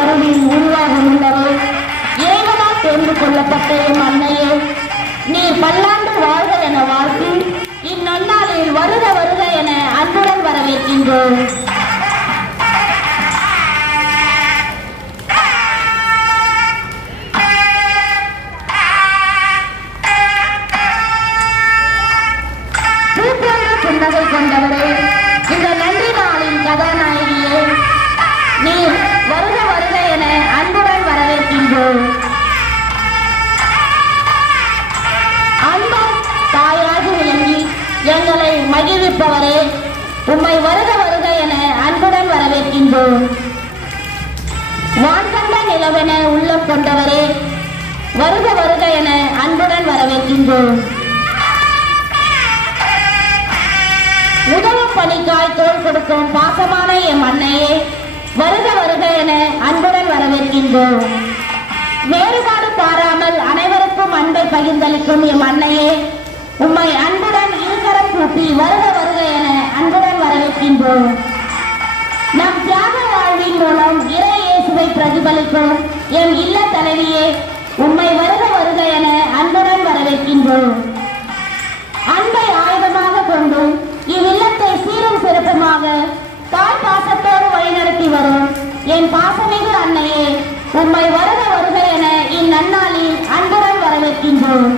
கருவில் உருவாக உள்ளது. இறைவனால் தேர்ந்து கொள்ளப்பட்ட என் அன்னையே, நீ பல்லாண்டு வாழ்க என வாழ்த்தி இந்நன்னாளில் வருக வருக என அன்புடன் வரவேற்கின்றோம். புன்னகை கொண்டவரே, இந்த நன்றி நாளின் கதாநாயகியே, நீ வருக வருக என அன்புடன் வரவேற்கின்றோம். அன்பர் தாயாகி விளங்கி எங்களை மகிழ்விப்பவரே, உம்மை வருக வருக என அன்புடன் வரவேற்கின்றோம். வான்கண்ட நிலவென உள்ளம் கொண்டவரே, வருக வருக என அன்புடன் வரவேற்கின்றோம். உதவும் பணிக்காய் தோள் கொடுக்கும் பாசமான எம் அன்னையே, வருக வருக என அன்புடன் வரவேற்கின்றோம். வேறுபாடு பாராமல் அனைவருக்கும் அன்பை பகிர்ந்தளிக்கும் எம் அன்னையே, உம்மை அன்புடன் இருகரம் கூப்பி வருக வருக என அன்புடன் வரவேற்கின்றோம். நம் தியாக வாழ்வின் மூலம் இறை இயேசுவை பிரதிபலிக்கும் எம் இல்ல தலைவியே, உம்மை வருக வருக என அன்புடன் வரவேற்கின்றோம். அன்பை ஆயுதமாக கொண்டு இவ்வில்லத்தை சீரும் சிறப்புமாக தாய் பாசத்தோடு வழிநடத்தி வரும் என் பாசமிகு அன்னையே, உம்மை வருக வருக என இந்நன்னாளில் அன்புடன் வரவேற்கின்றோம்.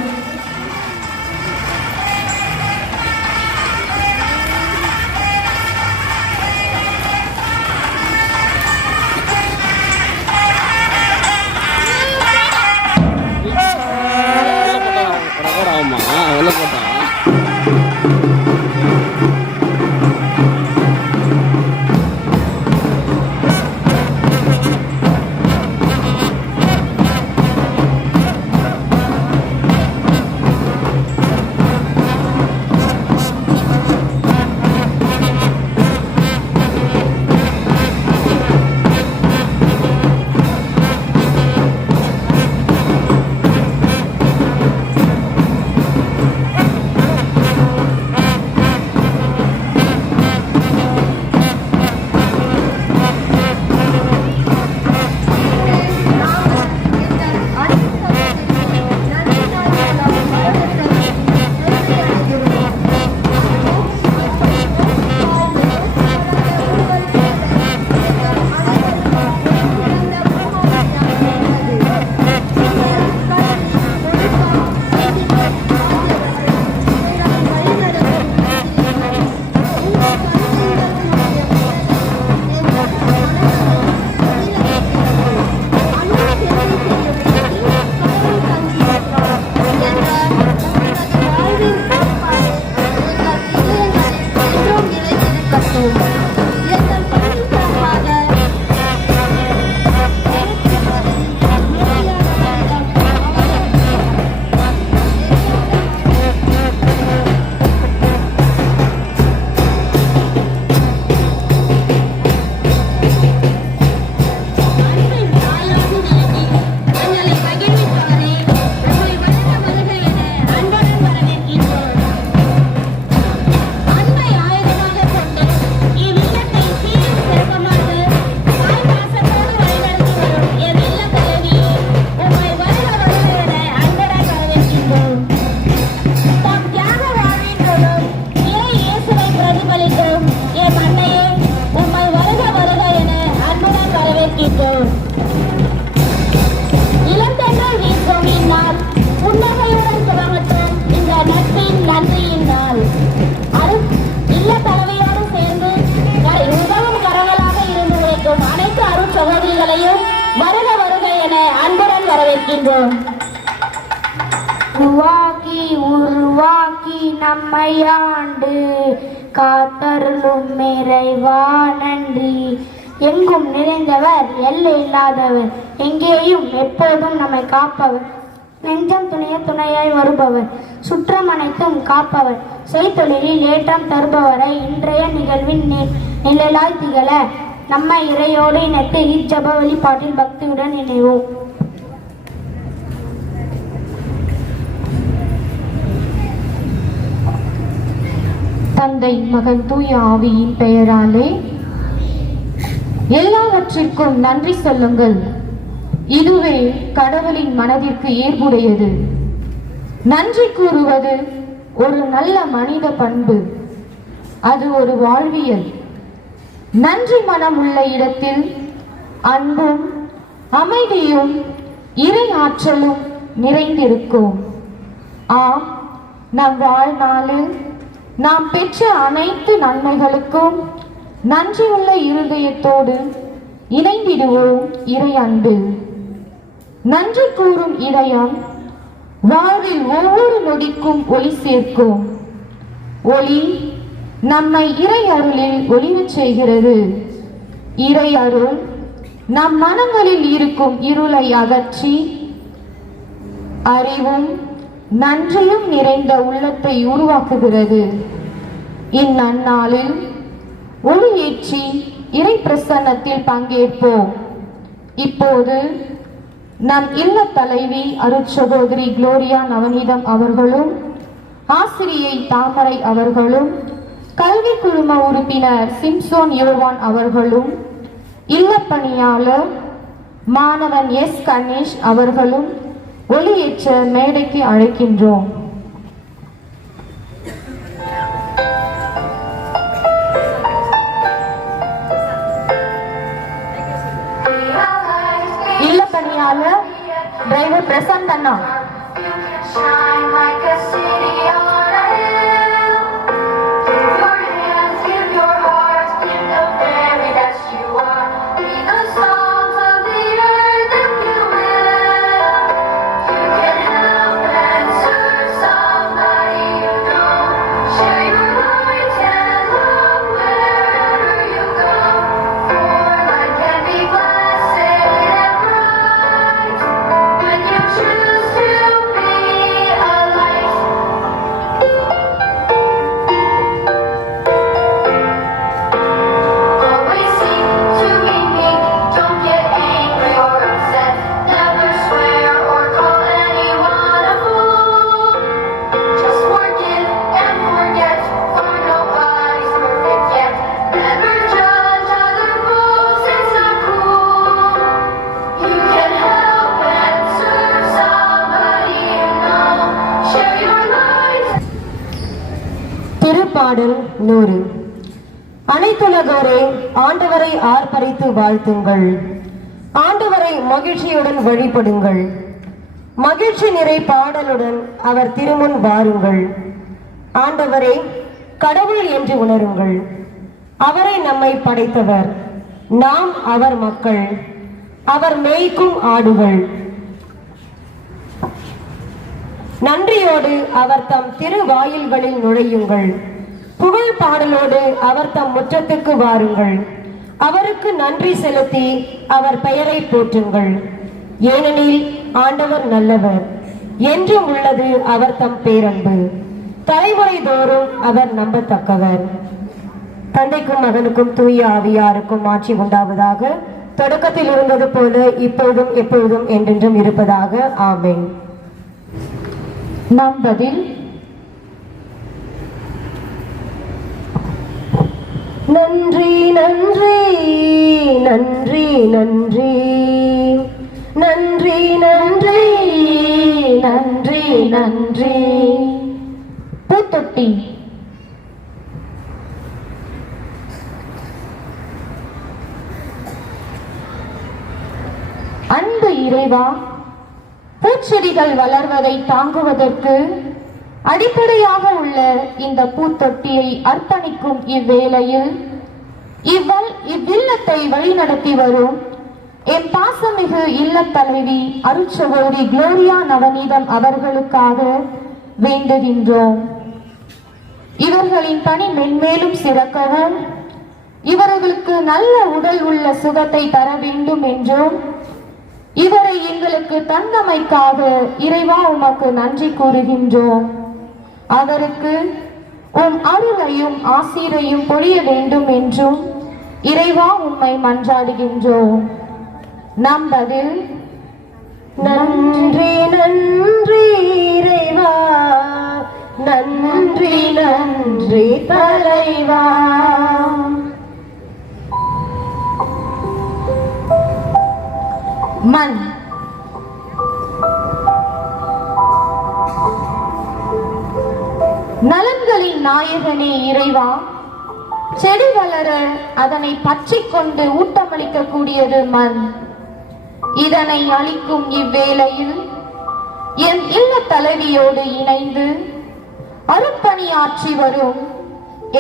உருவாக்கி நம்மை ஆண்டு காத்தருளும் இறைவா நன்றி. எங்கும் நிறைந்தவர், எல்லை இல்லாதவர், எங்கேயும் எப்போதும் நம்மை காப்பவர், நெஞ்சம் துணைய துணையாய் வருபவர், சுற்றம் அனைத்தும் காப்பவர், செய்தொழிலில் ஏற்றம் தருபவரை இன்றைய நிகழ்வின் நிழலாய் திகழ நம்மை இறையோடு இணைத்து இச்சப வழிபாட்டில் பக்தியுடன் இணைவோம். தந்தை, மகன், தூய ஆவியின் பெயராலே. எல்லாவற்றிற்கும் நன்றி சொல்லுங்கள். இதுவே கடவுளின் மனதிற்கு ஏற்புடையது. நன்றி கூறுவது ஒரு நல்ல மனித பண்பு. அது ஒரு வாழ்வியல். நன்றி மனம் உள்ள இடத்தில் அன்பும் அமைதியும் இறை ஆற்றலும் நிறைந்திருக்கும். ஆம், நம் வாழ்நாளில் நாம் பெற்ற அனைத்து நன்மைகளுக்கும் நன்றியுள்ள இருதயத்தோடு இணைந்திடுவோம் இறை அன்பில். நன்றி கூறும் இதயம் வாழ்வில் ஒவ்வொரு நொடிக்கும் ஒளி சேர்க்கும். ஒளி நம்மை இறை அருளில் ஒளிரச் செய்கிறது. இறை அருள் நம் மனங்களில் இருக்கும் இருளை அகற்றி அறிவும் நன்றியும் நிறைந்த உள்ளத்தை உருவாக்குகிறது. இந்நன்னாளில் ஒளியேற்றி இறை பிரசன்னத்தில் பங்கேற்போம். இப்போது நம் இல்ல தலைவி அருட்சகோதரி குளோரியா நவநீதம் அவர்களும், ஆசிரியை தாமரை அவர்களும், கல்வி குழும உறுப்பினர் சிம்சோன் யோவான் அவர்களும், இல்லப்பணியாளர் மாணவன் எஸ் கணேஷ் அவர்களும் ஒளியேற்ற மேடைக்கு அழைக்கின்றோம். இல்லப்பணியாளர் டிரைவர் பிரசாந்த் அண்ணா. திருப்பாடல் 100. அனைத்துலகோரே ஆண்டவரை ஆர்ப்பரித்து வாழ்த்துங்கள். ஆண்டவரை மகிழ்ச்சியுடன் வழிபடுங்கள். மகிழ்ச்சி நிறை பாடலுடன் அவர் திருமுன் வாருங்கள். ஆண்டவரை கடவுள் என்று உணருங்கள். அவரை நம்மை படைத்தவர், நாம் அவர் மக்கள், அவர் மேய்க்கும் ஆடுகள். நன்றியோடு அவர் தம் திருவாயில்களில் நுழையுங்கள். புகழ் பாடலோடு அவர் தம் முற்றத்துக்கு வாருங்கள். அவருக்கு நன்றி செலுத்தி அவர் பெயரை போற்றுங்கள். ஏனெனில் ஆண்டவர் நல்லவர், என்றும் உள்ளது அவர் தம் பேரன்பு. தலைமுறை தோறும் அவர் நம்பத்தக்கவர். தந்தைக்கும் மகனுக்கும் தூய ஆவியாருக்கும் ஆட்சி உண்டாவதாக. தொடக்கத்தில் இருந்தது போல இப்பொழுதும் எப்பொழுதும் என்றென்றும் இருப்பதாக. ஆமென். நம் பதில்: நன்றி நன்றி நன்றி நன்றி நன்றி நன்றி நன்றி நன்றி. பூத்தொட்டி. அன்பு இறைவா, பூச்செடிகள் வளர்வதை தாங்குவதற்கு அடிப்படையாக உள்ள இந்த பூத்தொட்டியை அர்ப்பணிக்கும் இவ்வேளையில் இவ்வில்லத்தை வழிநடத்தி வரும் என் பாசமிகு இல்லத் தலைவி அருட்சகோதரி குளோரியா நவநீதம் அவர்களுக்காக வேண்டுகின்றோம். இவர்களின் பணி மென்மேலும் சிறக்கவும், இவர்களுக்கு நல்ல உடல் உள்ள சுகத்தை தர வேண்டும் என்றும், இவரை எங்களுக்கு தந்தமைக்காக இறைவா உமக்கு நன்றி கூறுகின்றோம். அவருக்கு உம் அருளையும் ஆசீரையும் பொழிய வேண்டும் என்றும் இறைவா உம்மை மன்றாடுகின்றோம். நம் பதில்: நன்றி நன்றி இறைவா, நன்றி நன்றி தலைவா. மண். நலன்களின் நாயகனே இறைவா, செடி வளர அதனை பற்றிக் கொண்டு ஊட்டமளிக்கக்கூடியது மண். இதனை அளிக்கும் இவ்வேளையில் என் இல்ல தலைவியோடு இணைந்து அருட்பணியாற்றி வரும்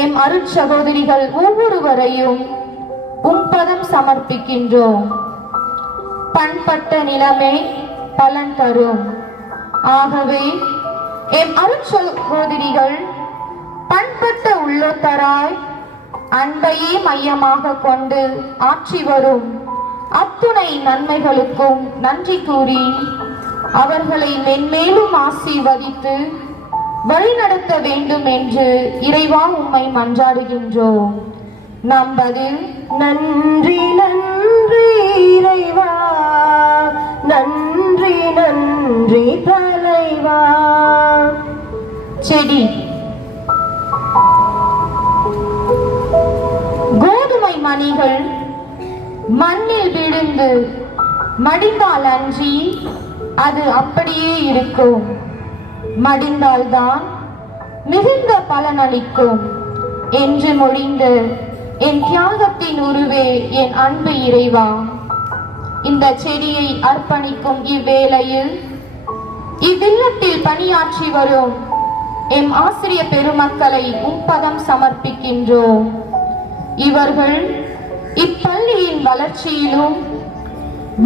எம் அருட்சகோதரிகள் ஒவ்வொருவரையும் உம்பதம் சமர்ப்பிக்கின்றோம். பண்பட்ட நிலமே பலன் தரும். ஆகவே எம் அருட்சகோதரிகள் பண்பட்ட உள்ளத்தராய் அன்பையே மையமாக கொண்டு ஆற்றி வரும் அத்துணை நன்மைகளுக்கும் நன்றி கூறி அவர்களை மென்மேலும் ஆசீர்வதித்து வழிநடத்த வேண்டும் என்று இறைவா உம்மை மன்றாடுகின்றோம். நம் பதில் நன்றி நன்றி இறைவா, நன்றி நன்றி தலைவா. செடி கோதுமை மணிகள் மண்ணில் விழுந்து மடிந்தால் அன்றி அது அப்படியே இருக்கும். மடிந்தால்தான் மிகுந்த பலனளிக்கும் என்று மொழிந்த என் தியாகத்தின் உருவே என் அன்பு இறைவா, இந்த செடியை அர்ப்பணிக்கும் இவ்வேளையில் இவ்வில்லத்தில் பணியாற்றி வரும் எம் ஆசிரிய பெருமக்களை உம்பதம் சமர்ப்பிக்கின்றோம். இவர்கள் இப்பள்ளியின் வளர்ச்சியிலும்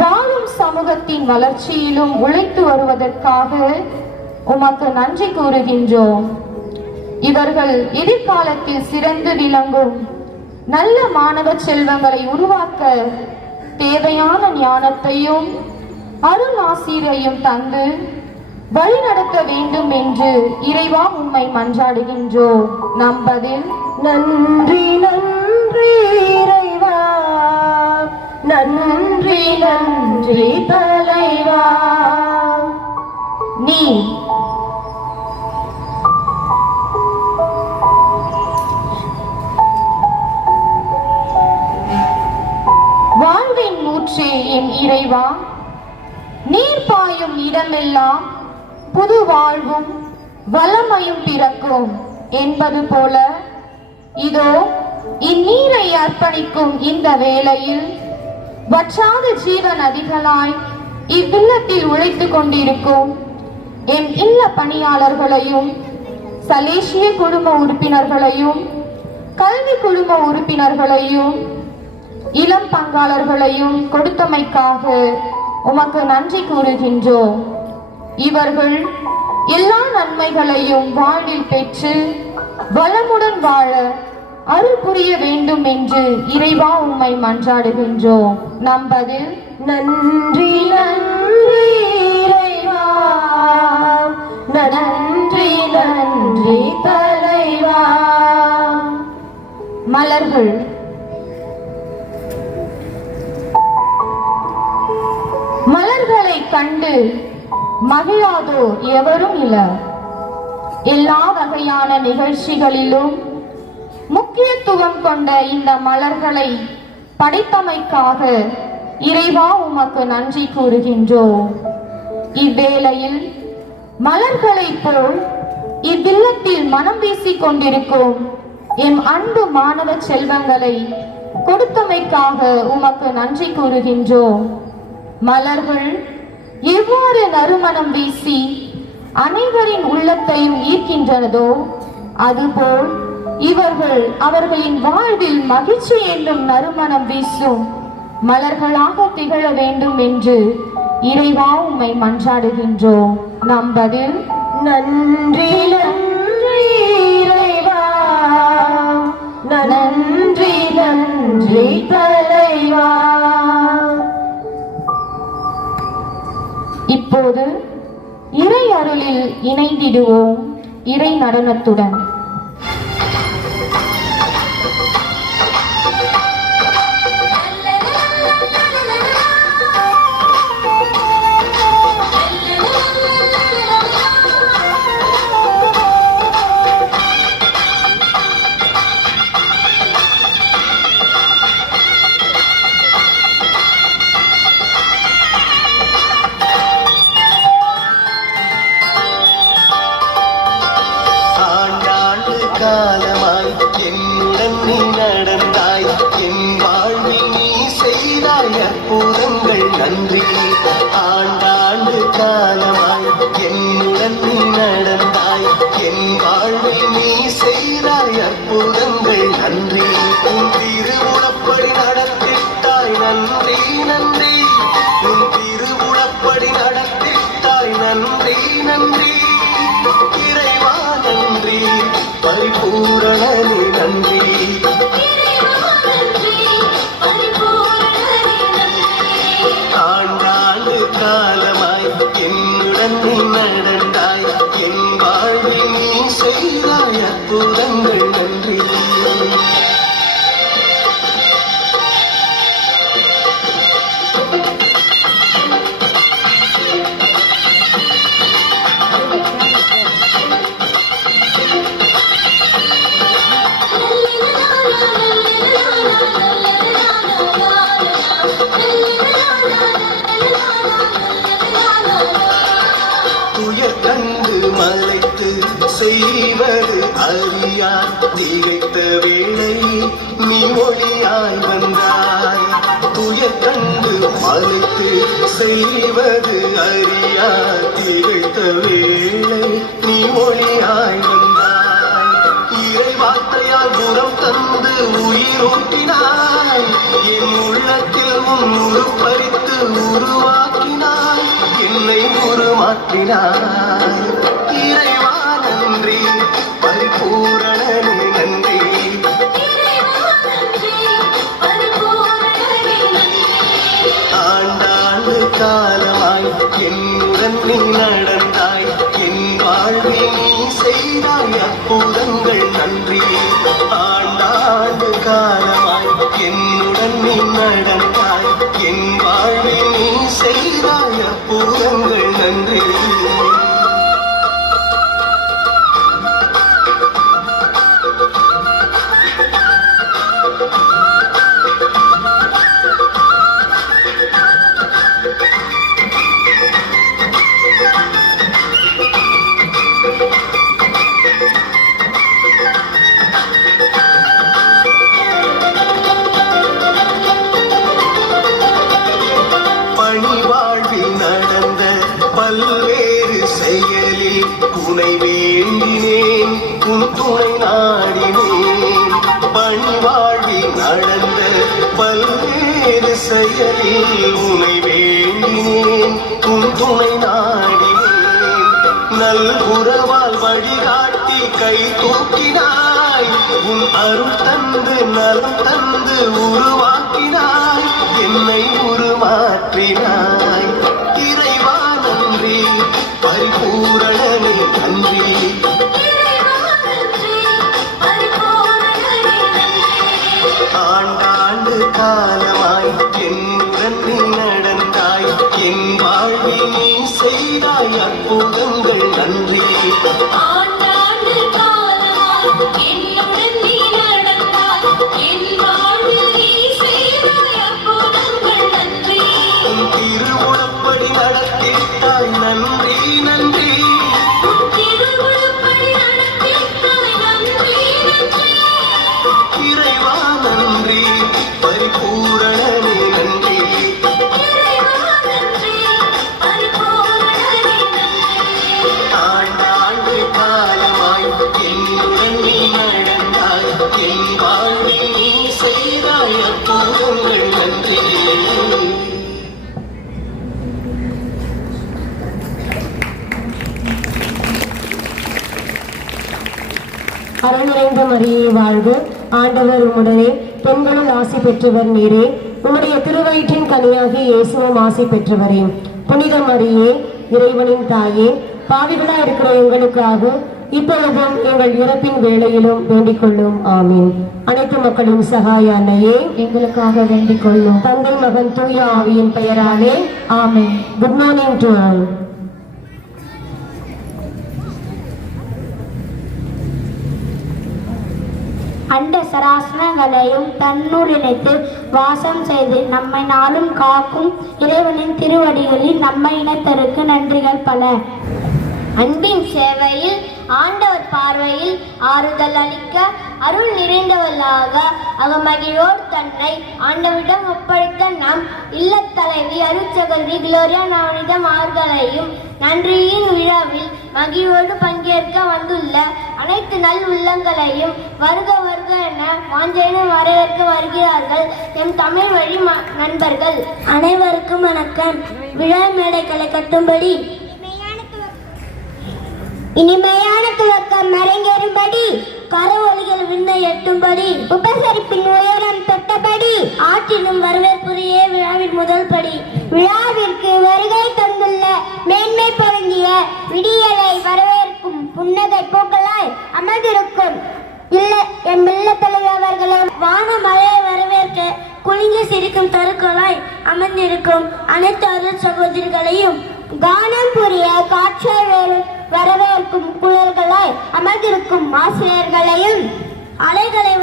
வாழும் சமூகத்தின் வளர்ச்சியிலும் உழைத்து வருவதற்காக உமக்கு நன்றி கூறுகின்றோம். இவர்கள் எதிர்காலத்தில் சிறந்து விளங்கும் நல்ல மாணவ செல்வங்களை உருவாக்க தேவையான ஞானத்தையும் அருள் ஆசிரியையும் தந்து வழிநடத்த வேண்டும் என்று இறைவா உம்மை மன்றாடுகின்றோம். நம் பதில் நன்றி நன்றி இறைவா, நன்றி நன்றி தலைவா. நீ வாழ்வின் மூச்சே என் இறைவா, நீர் பாயும் இடமெல்லாம் புது வாழ்வும் வளமையும் பிறக்கும் என்பது போல இதோ இந்நீரை அர்ப்பணிக்கும் இந்த வேளையில் வற்றாத ஜீவ நதிகளாய் இவ்வில்லத்தில் உழைத்துக் கொண்டிருக்கும் எம் இல்ல பணியாளர்களையும் சலேசிய குடும்ப உறுப்பினர்களையும் கல்வி குடும்ப உறுப்பினர்களையும் இளம் பங்காளர்களையும் கொடுத்தமைக்காக உமக்கு நன்றி கூறுகின்றோம். இவர்கள் எல்லா நன்மைகளையும் வாழ்வில் பெற்று வளமுடன் வாழ அருள் புரிய வேண்டும் என்று இறைவா உம்மை மன்றாடுகின்றோம். நம் பதில் நன்றி நன்றி இறைவா, நன்றி நன்றி தலைவா. மலர்கள் மலர்களை கண்டு மகிழாதோர் எவரும் இல்ல. எல்லா வகையான நிகழ்ச்சிகளிலும் முக்கியத்துவம் கொண்ட இந்த மலர்களை படைத்தமைக்காக இறைவா உமக்கு நன்றி கூறுகின்றோம். இவ்வேளையில் மலர்களைப் போல் இவ்வில்லத்தில் மனம் வீசிக் கொண்டிருக்கும் எம் அன்பு மாணவ செல்வங்களை கொடுத்தமைக்காக உமக்கு நன்றி கூறுகின்றோம். மலர்கள் எவ்வாறு நறுமணம் வீசி அனைவரின் உள்ளத்தையும் ஈர்க்கின்றனதோ அதுபோல் இவர்கள் அவர்களின் வாழ்வில் மகிழ்ச்சி என்னும் நறுமணம் வீசும் மலர்களாக திகழ வேண்டும் என்று இறைவா உம்மை மன்றாடுகின்றோம். நம் பதில் நன்றி நன்றி இறைவா, நன்றி நன்றி தலைவா. இப்போது இறை அருளில் இணைந்திடுவோம் இறை நடனத்துடன். நன்றி நன்றி உன் திருவுளப்படி நடத்திட்டாய் நன்றி நன்றி இறைவா நன்றி பரிபூரணனே நன்றி ஆண்டாண்டு காலமாய் என்னுடன் நீ நடந்தாய் என் வாழ்வில் நீ செய்தாய் அற்புதங்கள் நன்றி துயர் கண்டு மலைத்து செய்வது அறியாய் திகைத்த வேளை நீ மொழியாய் வந்தாய் துயர் கண்டு மலைத்து செய்வது அறியாய் திகைத்த வேளை நீ மொழியாய் வந்தாய் இறை வார்த்தையால் புறம் தந்து உயிரூட்டினாய் என் உள்ளத்தில் உன் உருப்பறித்து உருவாக்கினாய் என்னை உருமாற்றினாய் இறைவா நன்றி பரிபூரணனே நன்றி ஆண்டாண்டு காலமாய் என்னுடன் நீ நடந்தாய் என் வாழ்வில் நீ செய்தாய் அற்புதங்கள் நன்றி ஆண்டாண்டு காலமாய் என்னுடன் நீ நடந்தாய் என் வாழ்வில் நீ செய்தாய் அற்புதங்கள் நன்றி பல்வேறு செயலில் துணை வேண்டினேன் உன் துணை நாடினேன் பணிவாழ்வில் நடந்த பல்வேறு செயலில் உனை வேண்டினேன் உன் துணை நாடினேன் நல் உறவால் வழிகாட்டி கை தூக்கினாய் உன் அருள் தந்து நலம் தந்து உருவாக்கினாய் என்னை உருமாற்றினாய் இறைவா நன்றி பரிபூரணனே நன்றி ஆண்டாண்டு காலமாய் என்னுடன் நீ நடந்தாய் என் வாழ்வில் நீ செய்தாய் அற்புதங்கள் நன்றி ஆண்டாண்டு காலமாய் என்னுடன் நீ நடந்தாய் என் வாழ்வில் நீ செய்தாய் அற்புதங்கள் நன்றி உன் திருவுளப்படி நடத்திட்டாய் நன்றி நன்றி திருவுளப்படி நடத்திட்டாய் நன்றி நன்றி இறைவா நன்றி பரிபூரணனே நன்றி இறைவா நன்றி பரிபூரணனே நன்றி ஆண்டாண்டு காலமாய் என்னுடன் நீ நடந்தாய் என் வாழ்வில் நீ செய்தாய் அற்புதங்கள் நன்றி அருள் நிறைந்த மரியே வாழ்க, ஆண்டவர் உம்முடனே, பெண்களுள் ஆசி பெற்றவர் நீரே, உம்முடைய திருவயிற்றின் கனியாகி இயேசுவும் ஆசி பெற்றவரே. புனித மரியே, இறைவனின் தாயே, பாவிகளாய் இருக்கிற எங்களுக்காக இப்பொழுதும் எங்கள் இறப்பின் வேளையிலும் வேண்டிக் கொள்ளும். ஆமீன். அனைத்து மக்களின் சகாய அன்னையே, எங்களுக்காக வேண்டிக் கொள்ளும். தந்தை மகன் தூய ஆவியின் பெயராலே ஆமென். Good morning to all. அண்ட சராசனங்களையும் தன்னுள் இணைத்து வாசம் செய்து நம்மை நாளும் காக்கும் இறைவனின் திருவடிகளில் நம்ம இனத்தருக்கு நன்றிகள் பல. அன்பின் சேவையில் ஆண்டவர் பார்வையில் ஆறுதல் அளிக்க அருள் நிறைந்தவர்களாக அகமகிழோடு தன்னை ஆண்டவரிடம் ஒப்படைத்த நம் இல்லத்தலைவி அருட்சகோதரி குளோரியா நவனிதம் அவர்களையும் நன்றியின் விழாவில் மகிழ்வோடு பங்கேற்க வந்துள்ள அனைத்து நல் உள்ளங்களையும் வருக வருக என வாஞ்சையுடன் வரவேற்க வருகிறார்கள் எம் தமிழ் வழி நண்பர்கள். அனைவருக்கும் வணக்கம். விழா மேடைகளை கட்டும்படி இனிமையான துவக்கம் அரங்கேறும்படி கரவொலிகள் விண்ணை எட்டும்படி உபசரிப்பின் உயரம் தொட்டபடி ஆற்றினும் வரவேற்புரையே விழாவின் முதல் படி. விழாவிற்கு வருகை தந்துள்ள மேன்மை பொருந்திய விடியலை வரவேற்கும் புன்னகை பூக்களாய் அமர்ந்திருக்கும் என் இல்ல தலைவர்களும் வான மழையை வரவேற்க குளிங்கி சிரிக்கும் தருக்களாய் அமர்ந்திருக்கும் அனைத்து அருள் சகோதரிகளையும் கானம் புரிய காற்றை வரவேற்கும் குழல்களாய் அமர்ந்திருக்கும் ஆசிரியர்களையும் அலைகளை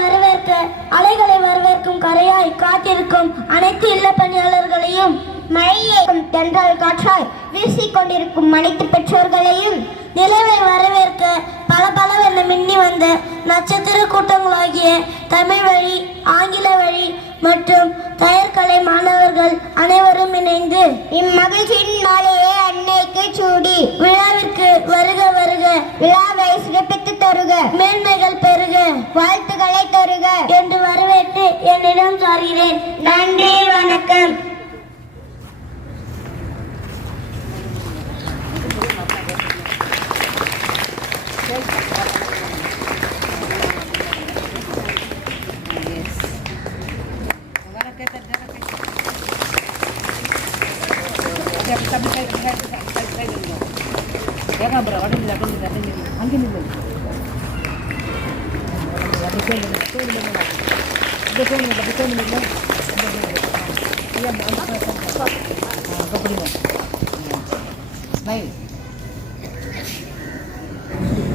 வரவேற்கும் கரையாய் காத்திருக்கும் அனைத்து இல்ல பணியாளர்களையும் மழையேக்கும் தென்றல் காற்றாய் வீசிக்கொண்டிருக்கும் அனைத்து பெற்றோர்களையும் நிலவை வரவேற்க பலவென மின்னி வந்த நட்சத்திர கூட்டங்களாகிய தமிழ் வழி ஆங்கில வழி மற்றும் தயார்கலை மாணவர்கள் அனைவரும் இணைந்து இம்மகிழ்ச்சியின் நாளையே அன்னைக்கு சூடி விழாவிற்கு வருக வருக விழாவை சிறப்பித்து தருக மேன்மைகள் பெருக வாழ்த்துக்களை தருக என்று வரவேற்று என்னிடம் சார்கிறேன். நன்றி, வணக்கம்.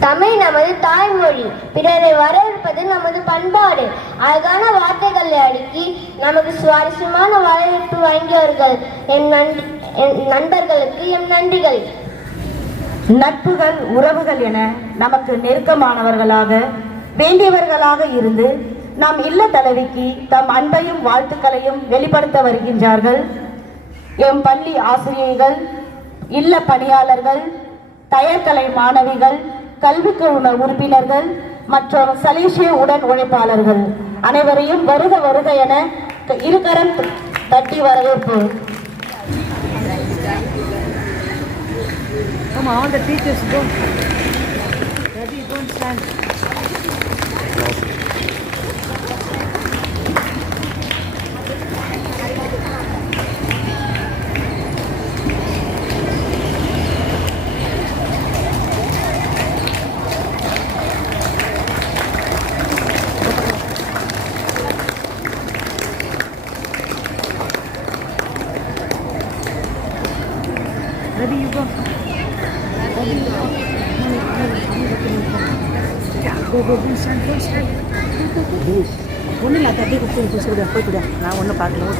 தமிழ் நமது தாய்மொழி, பிறரை வரவேற்பது நமது பண்பாடு. அழகான வார்த்தைகளை அடுக்கி நமக்கு சுவாரஸ்யமான வரவேற்பு வழங்கியவர்கள் என் நண்பர்களுக்கு எம் நன்றிகள். நட்புகள் உறவுகள் என நமக்கு நெருக்கமானவர்களாக வேண்டியவர்களாக இருந்து நம் இல்ல தலைவிக்கு தம் அன்பையும் வாழ்த்துக்களையும் வெளிப்படுத்த வருகின்றார்கள் எம் பள்ளி ஆசிரியர்கள், இல்ல பணியாளர்கள், தயார்கலை மாணவிகள், கல்விக்குழு உறுப்பினர்கள் மற்றும் சலீஷிய உடன் உழைப்பாளர்கள் அனைவரையும் வருக வருக என இருகரம் தட்டி வரவேற்பு. Come on, all the teachers go. Ravi, don't stand. Ravi, you go. ஒன்றும் இல்லை, அப்படியே கொடுத்து போய்விட. நான் ஒன்றும் பார்க்கல.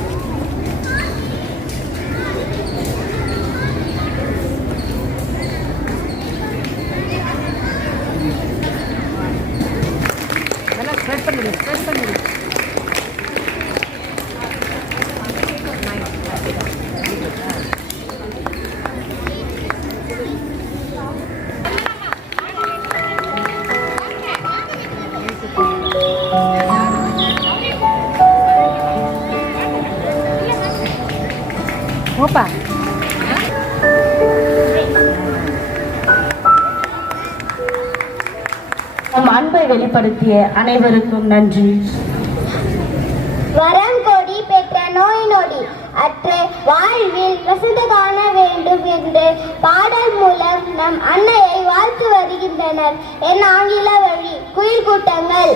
நல்லா ஸ்ப்ரெட் பண்ணிடு. ஓப்பா நம் அன்பை வெளிப்படுத்திய அனைவருக்கும் நன்றி. வரம் கோடி பெற்ற நோய் நொடி அற்ற வாழ்வில் வசந்த காண வேண்டும் என்று பாடல் மூலம் நம் அன்னையை வாழ்த்து வருகின்றனர் என் ஆங்கில வழி குயில் கூட்டங்கள்.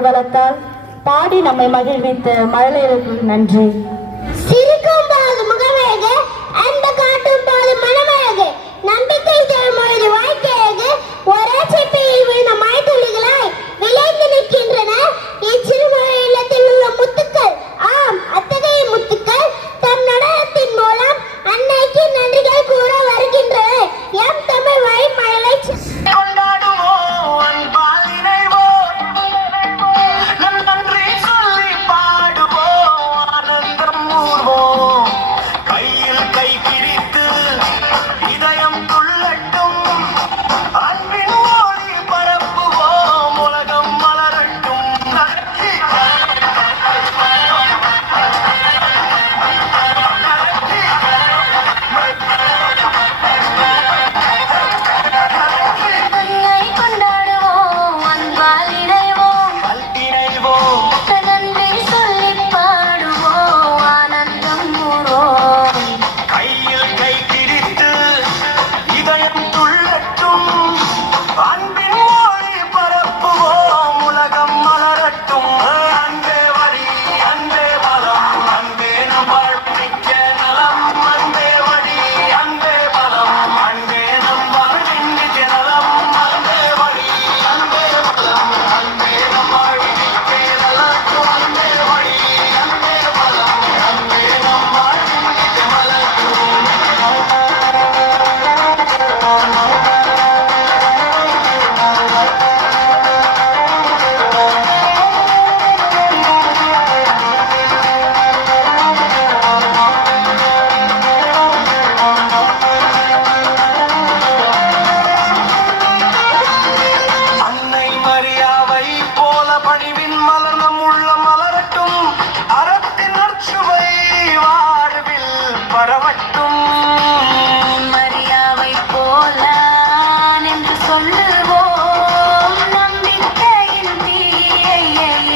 குரல் பாடி நம்மை மகிழ்வித்த மழலையருக்கு நன்றி. சிரிக்கும் போது முகமழகு, அன்பு காட்டும் போது மனமழகு, நம்பிக்கை தரும் பொழுது வாழ்க்கையழகு, ஒரே சிப்பியில் விழுந்த மழைத்துளிகளாய் விளைந்து நிற்கின்றன இச்சிறுமழை இல்லத்தில் உள்ள முத்துக்கள். ஆம், அத்தகைய முத்துக்கள் தம் நடனத்தின் மூலம் அன்னைக்கு நன்றிகள் கூற வருகின்றன. எம் தமிழ் வழி மழலை கொண்டாடுவோம் அன்பால் இணைவோம் நம் நன்றி சொல்லி பாடுவோம் ஆனந்தம் ஊர்வோம் கையில் கை பிடித்து இதயம் துள்ளட்டும் அன்பின் ஒளி பரப்புவோம் உலகம் மலரட்டும் அன்னை கொண்டாடுவோம் அன்பால் இணைவோம் இணைவோம் நன்றி சொல்லி பாடுவோம் ஆனந்தம் ஊர்வோம் கையில் கை பிடித்து இதயம் துள்ளட்டும் அன்பின் ஒளி பரப்புவோம் உலகம் மலரட்டும் அன்பே வழி அன்பே பலம் அன்பே நம் வாழ்க்கைக்க நலம் அன்பே வழி அன்பே பலம் அன்பே நம் வாழ்வின் நலம் அன்பே வழி அன்பே பலம் அன்பே நம் வாழ்வின் நலம் அன்பே வழி அன்பே பலம் அன்பே நம் வாழ்வின் அன்னை மரியாவை போல பணிவின் மலர்ந்தம் உள்ள மலரட்டும் அறத்தின் நற்சுவை வாழ்வில் பரவட்டும் மரியாவை போல என்று சொல்லுவோம் நம்பிக்கையின் தீயை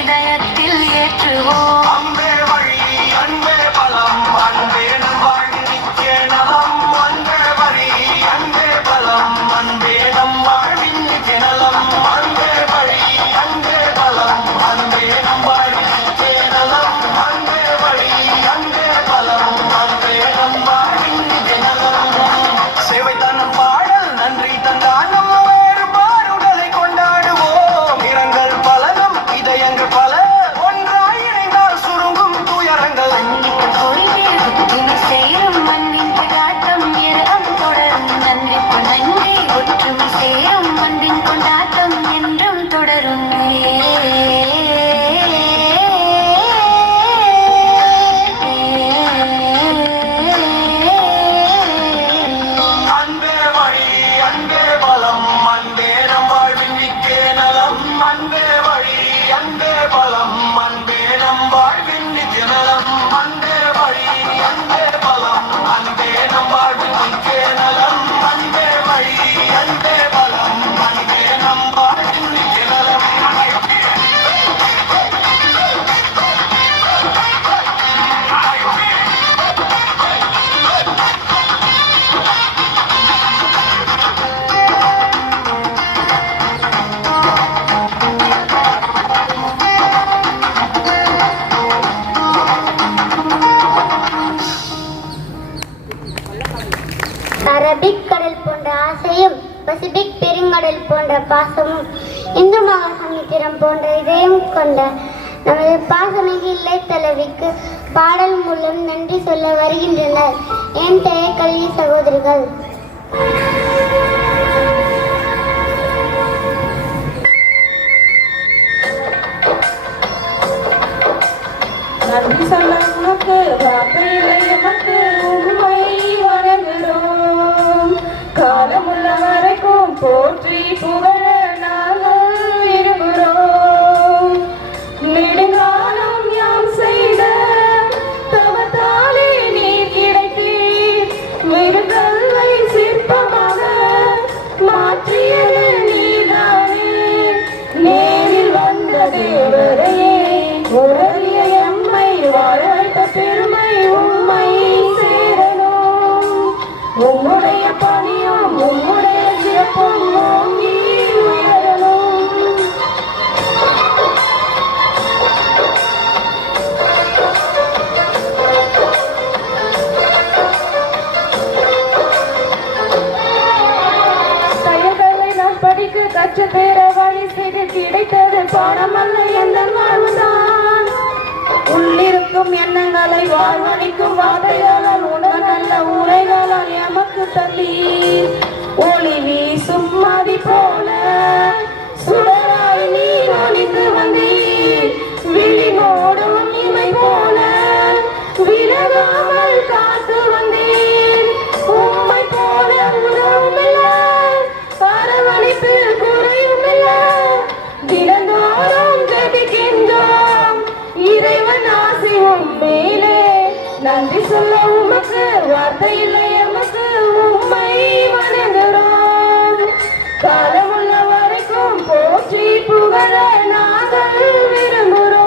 இதயத்தில் ஏற்றுவோம் அன்பே வழி அன்பே பலம் அன்பே நம் வாழ்வின் நித்திய நலம் அன்பே வழி அன்பே பலம் அன்பே நம் வாழ்வின் நித்திய நலம் அன்பே வழி அன்பே பலம் அன்பே நம் வாழ்வின் நித்திய நலம் அன்பே வழி அன்பே பலம் அன்பே நம் வாழ்வின் நித்திய நலம் சேவை தன்னம் பாடல் நன்றி தந்தானம் வேறுபாடுகளை கொண்டாடுவோம் இரங்கள் பலனும் இதயங்கள் பல ஒன்றாய் இணைந்தால் சுருங்கும் துயரங்கள் ஒற்றுமை சேரும் மண்ணின் கொண்டாட்டம் இரவும் தொடரும் நன்றி நன்றி ஒற்றுமை சேரும் மண்ணின் கொண்டாட்டம் என்றும் தொடரும் அன்பே வழி அன்பே பலம் அன்பே நம் வாழ்வின் மிக்கே நலம் அன்பே வழி அன்பே பலம் அன்பே நம் வாழ்வின் நித்திய நலம் அன்பே வழி அன்பே பலம் அன்பே நம் வாழ்வின் மிக்கே நலம் அன்பே வழி அன்பே பலம் அன்பே நம் வாழ்வின் நித்திய நலம் அரபிக் கடல் போன்ற ஆசையும் பசிபிக் பெருங்கடல் போன்ற பாசமும் இந்து மகாசமுத்திரம் போன்ற இதயம் கொண்ட நமது பாசமிகு இல்லை தலைவிக்கு பாடல் மூலம் நன்றி சொல்ல வருகின்றனர் என் பெயர் கல்வி சகோதரிகள். நன்றி சொல்ல உனக்கு வார்த்தையில்லை எமக்கு உண்மை வணங்குகிறோம் காலமுள்ள வரைக்கும் போற்றி புகழ நாங்கள் விரும்புகிறோம் நெடுங்காலம் யாம் செய்த தவத்தாலே நீர் கிடைத்தீர் மிருகல்வை சிற்பமாக மாற்றியது நீதானே நேரில் வந்த தேவரையே உறவிய எம்மை வாழ வைத்த பெருமை உண்மை நட்சத்திர வழி செய்து கிடைத்தது பாடமல்ல எந்த வாழ்வுதான். உள்ளிருக்கும் எண்ணங்களை வாழ்வழிக்கும் வார்த்தைகளால் உணர் நல்ல உரைகளால் எமக்கு தள்ளி ஒளி வீசும் மதி போல சுடராய் நீ ஒளிந்து வந்தீர். விழிமோடும் இமை போல விலகாமல் காத்து வந்தீர். உம்மை போல உறவுமில்ல, அரவணைப்பில் குறையுமில்ல. தினந்தோறும் ஜெபிக்கின்றோம் இறைவன் ஆசி உம்மேலே. நன்றி சொல்ல உமக்கு வார்த்தை இல்லை எமக்கு, உம்மை வணங்குகிறோம். காலமுள்ள வரைக்கும் போற்றி புகழ நாங்கள் விரும்புகிறோம்.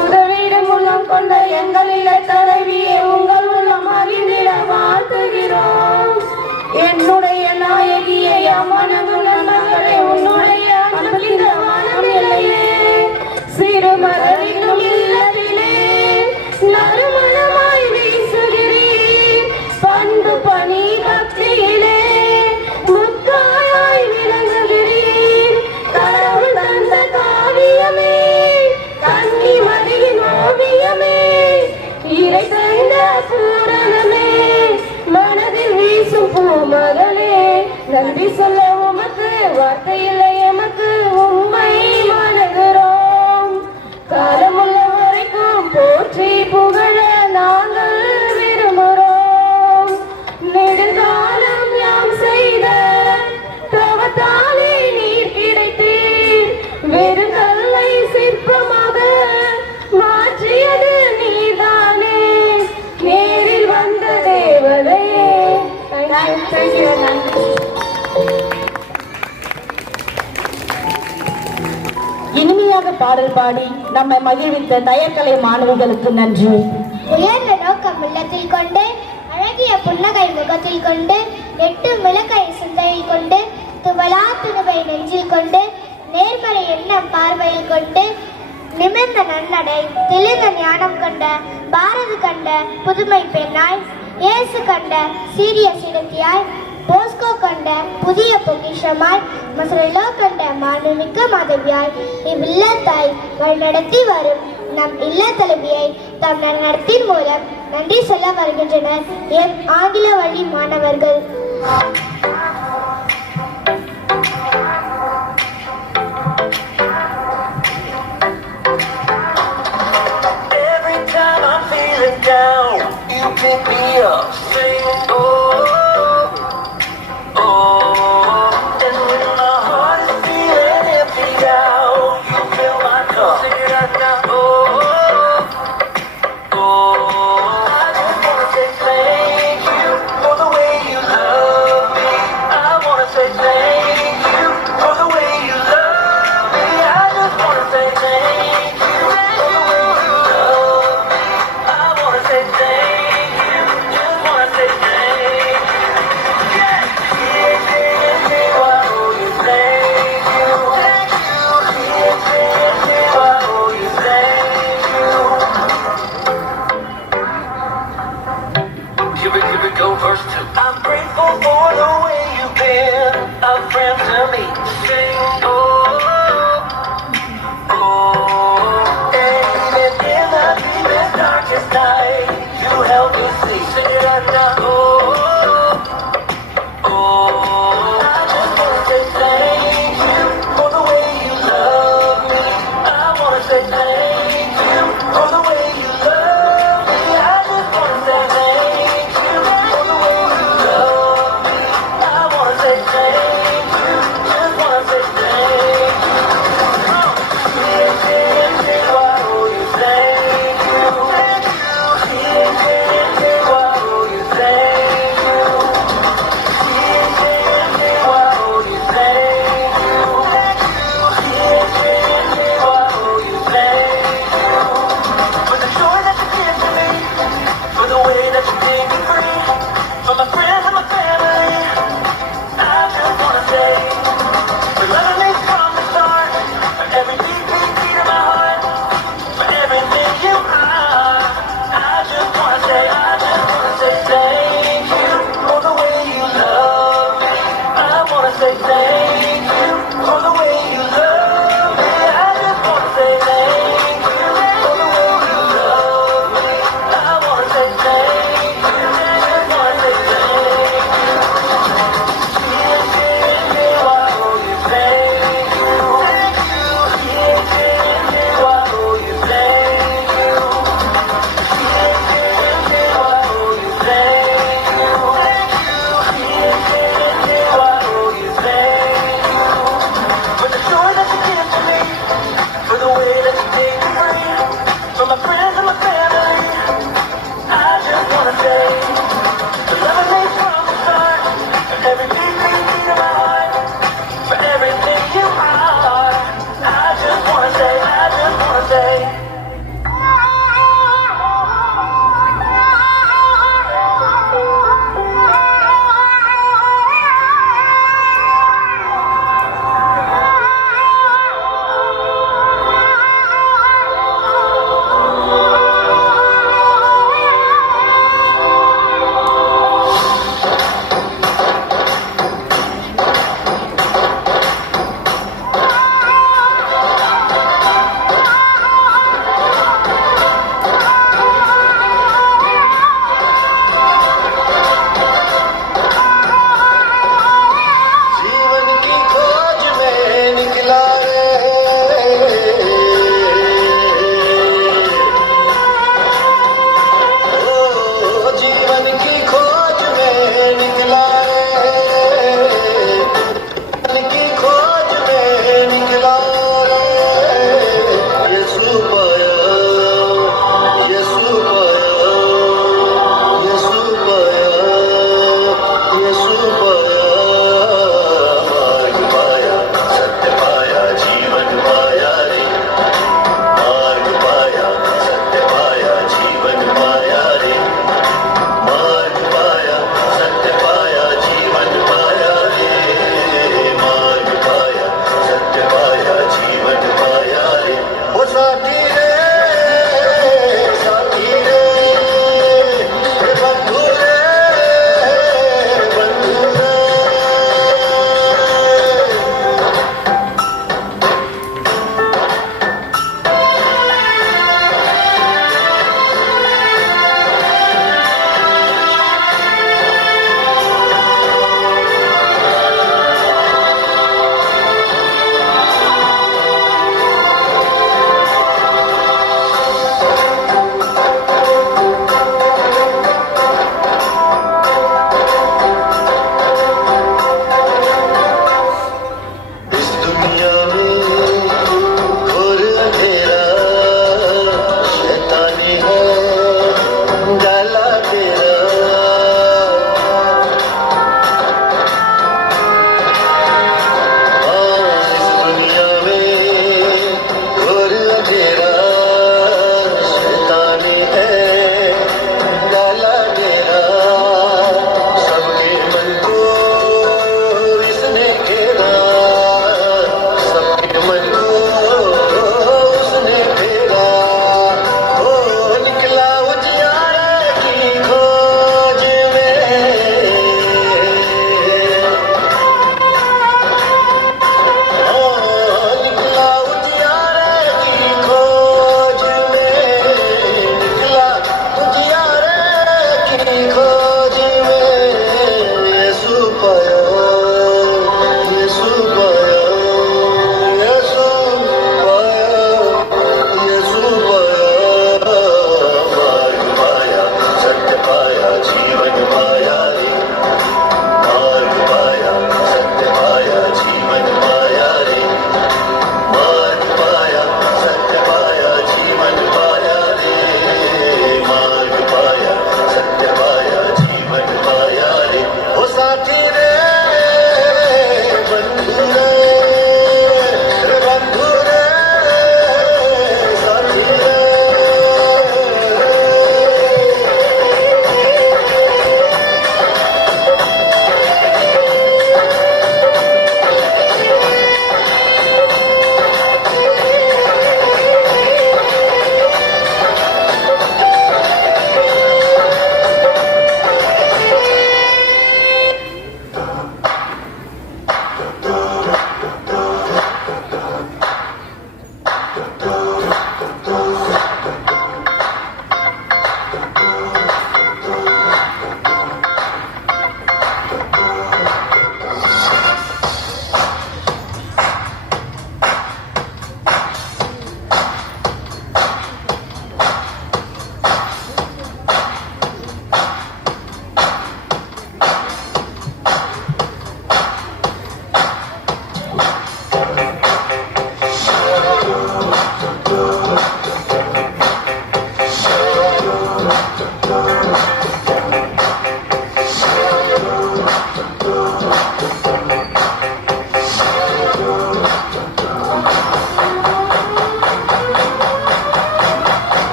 உதவிடும் உள்ளம் கொண்ட எங்களில் தலைவியே உங்கள் உள்ளம் அறிந்திட வாழ்த்துகிறோம். என்னுடைய நாயகியை அமனகுண மகளே, உன்னுடைய அன்புகின்ற வானம் இல்லையே. சிறுமகளிலும் இல்லத்திலே நறுமணமாய் வீசுகிறீர். பண்பு பணி பக்தியிலே முத்தாய் விளங்குகிறீர். கடவுள் தந்த காவியமே, கன்னிமதியின் ஓவியமே, இறை தந்த பூரணமே, மனதில் வீசும் பூமகளே. நன்றி சொல்ல உமக்கு வார்த்தை இல்லை எமக்கு, உம்மை வணங்குகிறோம். காலமுள்ள வரைக்கும் போற்றி புகழ நாங்கள் விரும்புகிறோம். நெடுங்காலம் யாம் செய்த தவத்தாலே நீர் கிடைத்தீர். வெறும் கல்லை சிற்பமாக மாற்றியது நீதானே. நேரில் வந்த தேவதையே. இனிமையாக பாடல் பாடி நம்மை மகிழ்வித்த தயக்கலை மாணவிகளுக்கு நன்றி. உயர்ந்த நோக்கம் உள்ளத்தில் கொண்டு, அழகிய புன்னகை முகத்தில் கொண்டு, எட்டும் விளக்கை சிந்தையில் கொண்டு, துவலா துணுவை நெஞ்சில் கொண்டு, நேர்மறை எண்ணம் பார்வையில் கொண்டு, நிமிர்ந்த நன்னடை தெளிந்த ஞானம் கொண்ட, பாரதி கண்ட புதுமை பெண்ணாய், இயேசு கண்ட சீரிய சிறுத்தியாய், போஸ்கோ கண்ட புதிய பொக்கிஷமாய், மசரலோ கண்ட மாண்புமிக்க மாதவியாய், இவ்வில்லத்தாய் வழிநடத்தி வரும் நம் இல்ல தலைவியை தம் நடத்தின் மூலம் நன்றி சொல்ல வருகின்றனர் என் ஆங்கில வழி மாணவர்கள். Every time I'm feeling down, you pick me up, singing oh, oh. And when my heart is feeling empty down, you fill my cup, sing it out now, oh, oh. I just wanna say thank you for the way you love me.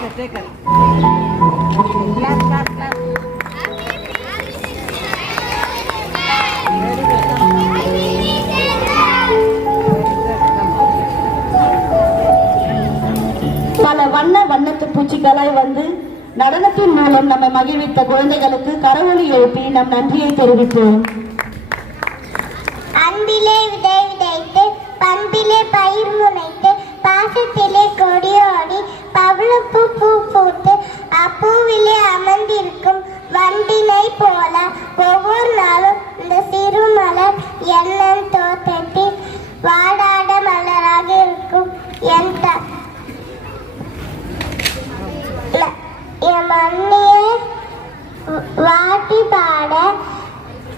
Take it. Clap, clap, clap. Very good. பல வண்ணத்து பூச்சிகளாய் வந்து நடனத்தின் மூலம் நம்மை மகிழ்வித்த குழந்தைகளுக்கு கரவொலி எழுப்பி நம் நன்றியை தெரிவித்தோம். அன்பிலே விதை விதைத்து பண்பிலே பயிர் முனைத்து பாசத்திலே கொடியோடி பவளப்பூ பூ பூத்து அப்பூவிலே அமர்ந்திருக்கும் வண்டினை போல ஒவ்வொரு நாளும் இந்த சிறு மலர் எண்ணம் தோட்டத்தில் வாடாட மலராக இருக்கும் என் மண்ணியை வாட்டி பாட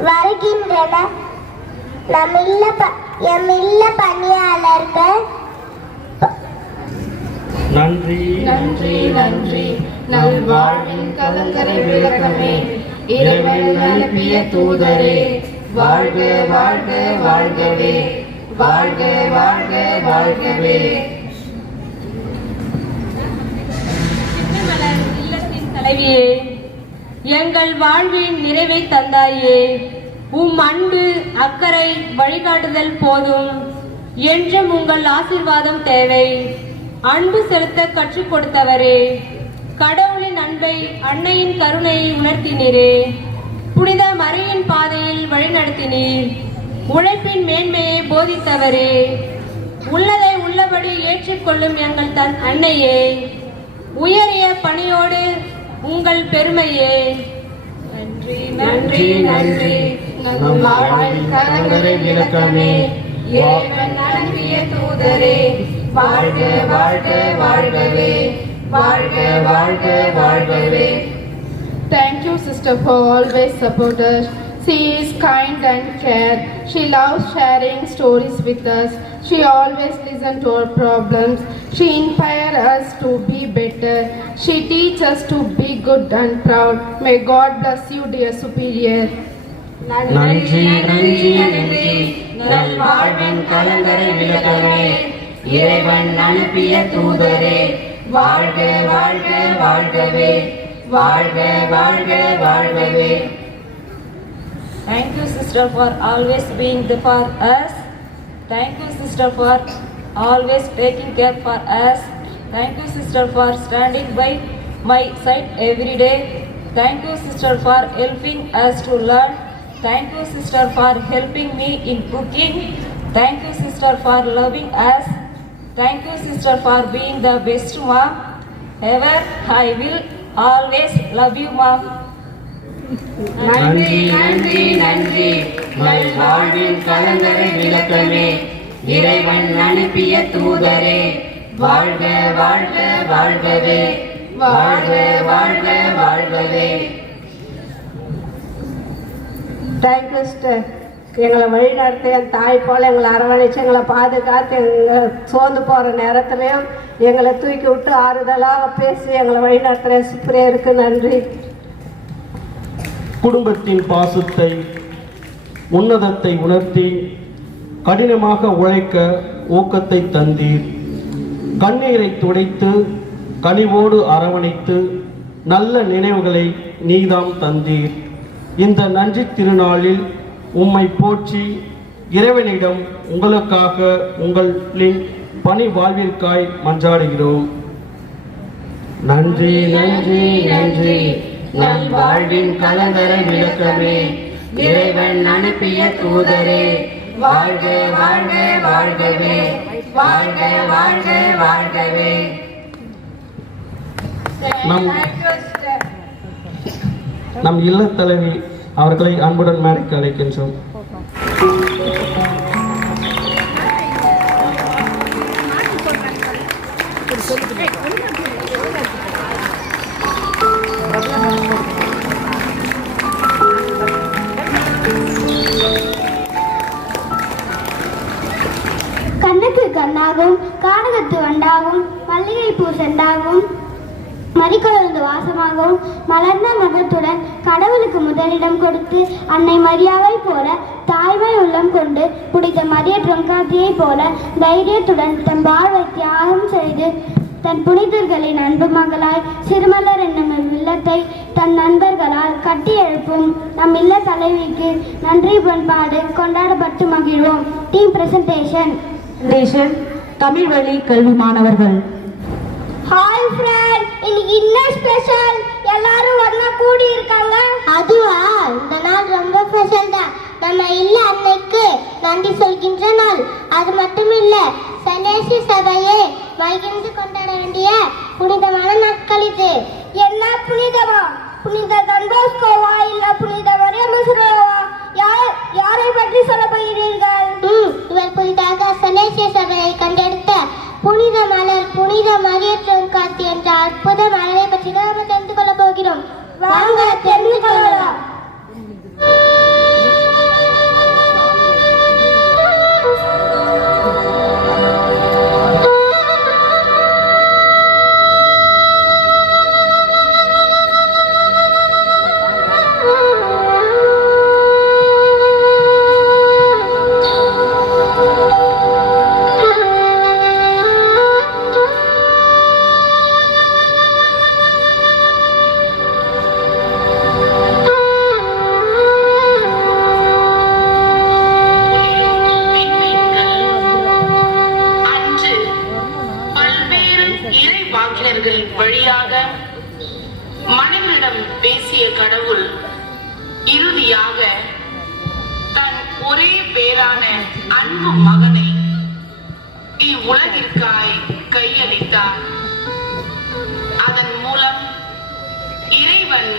வருகின்றன எம்மில்ல பணியாளர்கள். நன்றி நன்றி நன்றி நல்வாழ்வின் கலங்கரை விளக்கமே, இறைவன் அனுப்பிய தூதரே, வாழ்க வாழ்க வாழ்கவே, வாழ்க வாழ்க வாழ்கவே. இல்லத்தின் தலைவியே, எங்கள் வாழ்வின் நிறைவை தந்தாயே, உம் அன்பு அக்கறை வழிகாட்டுதல் போதும், என்றும் உங்கள் ஆசீர்வாதம் தேவை. அன்பு செலுத்த கற்றுக் கொடுத்தவரே, கடவுளின் அன்பை அன்னையின் கருணையை உணர்த்தினீரே, புனித மரியின் பாதையில் வழிநடத்தினீர், உழைப்பின் மேன்மையை போதித்தவரே, உள்ளதை உள்ளபடி ஏற்றுக்கொள்ளும் எங்கள் அன்னையே, உயரிய பணியோடு உங்கள் பெருமையே. நன்றி நன்றி நன்றி நம் வாழ்வின் கலங்கரை விளக்கமே, இறைவன் அனுப்பிய தூதரே, வாழ்க வாழ்க வாழ்கவே, வாழ்க வாழ்க வாழ்கவே. Thank you, sister, for always support us. She is kind and care. She loves sharing stories with us. She always listens to our problems. She inspires us to be better. She teaches us to be good and proud. May God bless you, dear superior. நன்றி நன்றி நன்றி நல்வாழ்வின் கலங்கரை விளக்கமே, இறைவன் அனுப்பிய தூதரே, வாழ்க வாழ்க வாழ்கவே, வாழ்க வாழ்க வாழ்கவே. Thank you, sister, for always being there for us. Thank you, sister, for always taking care for us. Thank you, sister, for standing by my side every day. Thank you, sister, for helping us to learn. Thank you, sister, for helping me in cooking. Thank you, sister, for loving us. Thank you, sister, for being the best mom ever. I will always love you, mom. நன்றி நன்றி நன்றி நல்வாழ்வின் கலங்கரை விளக்கமே, இறைவன் அனுப்பிய தூதரே, வாழ்க வாழ்க வாழ்கவே, வாழ்க வாழ்க வாழ்கவே. Thank you sister. எங்களை வழிநடத்தி என் தாய் போல் எங்களை அரவணைச்சு எங்களை பாதுகாத்து எங்கள் சோர்ந்து போகிற நேரத்துலையும் எங்களை தூக்கி விட்டு ஆறுதலாக பேசி எங்களை வழிநடத்துகிற சுப்ரியருக்கு நன்றி. குடும்பத்தின் பாசத்தை உன்னதத்தை உணர்த்தி கடினமாக உழைக்க ஊக்கத்தை தந்தீர். கண்ணீரை துடைத்து கனிவோடு அரவணைத்து நல்ல நினைவுகளை நீதாம் தந்தீர். இந்த நன்றி திருநாளில் உம்மை போற்றி இறைவனிடம் உங்களுக்காக உங்களின் பணி வாழ்விற்காய் மன்றாடுகிறோம். நன்றி நன்றி நன்றி நம் வாழ்வின் கலங்கரை விளக்கமே, இறைவன் அனுப்பிய தூதரே, வாழ்க வாழ்க வாழ்கவே, வாழ்க வாழ்க வாழ்கவே. நம் இல்லத்தலைவி அவர்களை அன்புடன் மேடைக்கு அழைக்கின்றோம். கண்ணுக்கு கண்ணாகவும் கானகத்து வண்டாகவும் மல்லிகை பூ செண்டாகவும் மறிக்கொழுந்து வாசமாகவும் மலர்ந்த மகத்துடன் கடவுளுக்கு முதலிடம் கொடுத்து அன்னை மரியாவை போல தாய்மை உள்ளம் கொண்டு புனித மரிய ட்ரங்காத்தியை போல தைரியத்துடன் தன் வாழ்வை தியாகம் செய்து தன் புனிதர்களின் அன்பு மகளாய் சிறுமலர் என்னும் இல்லத்தை தன் நண்பர்களால் கட்டி எழுப்பும் நம் இல்ல தலைவிக்கு நன்றி பண்பாடு கொண்டாடப்பட்டு மகிழ்வோம். Team presentation. தமிழ் வழி கல்வி மாணவர்கள். ஹாய் ஃப்ரெண்ட், இன்னைக்கு என்ன ஸ்பெஷல்? எல்லாரும் ஒண்ணா கூடி இருக்காங்க. அதுவா, இந்த நாள் ரொம்ப ஸ்பெஷல் தான். நம்ம இல்ல அன்னைக்கு நன்றி சொல்கின்ற நாள். அது மட்டும் இல்ல, சன்னியாசி சபையை மகிழ்ந்து கொண்டாட வேண்டிய புனிதமான நாட்கள் இது. என்ன புனிதமா? புனித தன்போஸ்கோவா இல்ல புனித மரியமசுரவா? யாரை பற்றி சொல்ல போகிறீர்கள்? இவர் புதிதாக சன்னியாசி சபையை கண்டெடுத்த புனித மலர் புனித மரியற்றும் காத்தி என்ற அற்புத மலரை பற்றி நாம் தெரிந்து கொள்ள போகிறோம். வாங்க தெரிந்து கொள்ளலாம். வழியாக மனிதனிடம் பேசிய கடவுள் இறுதியாக தன் ஒரே பேரான அன்பு மகனை இவ்வுலகிற்காய் கையளித்தார். அதன் மூலம் இறைவன்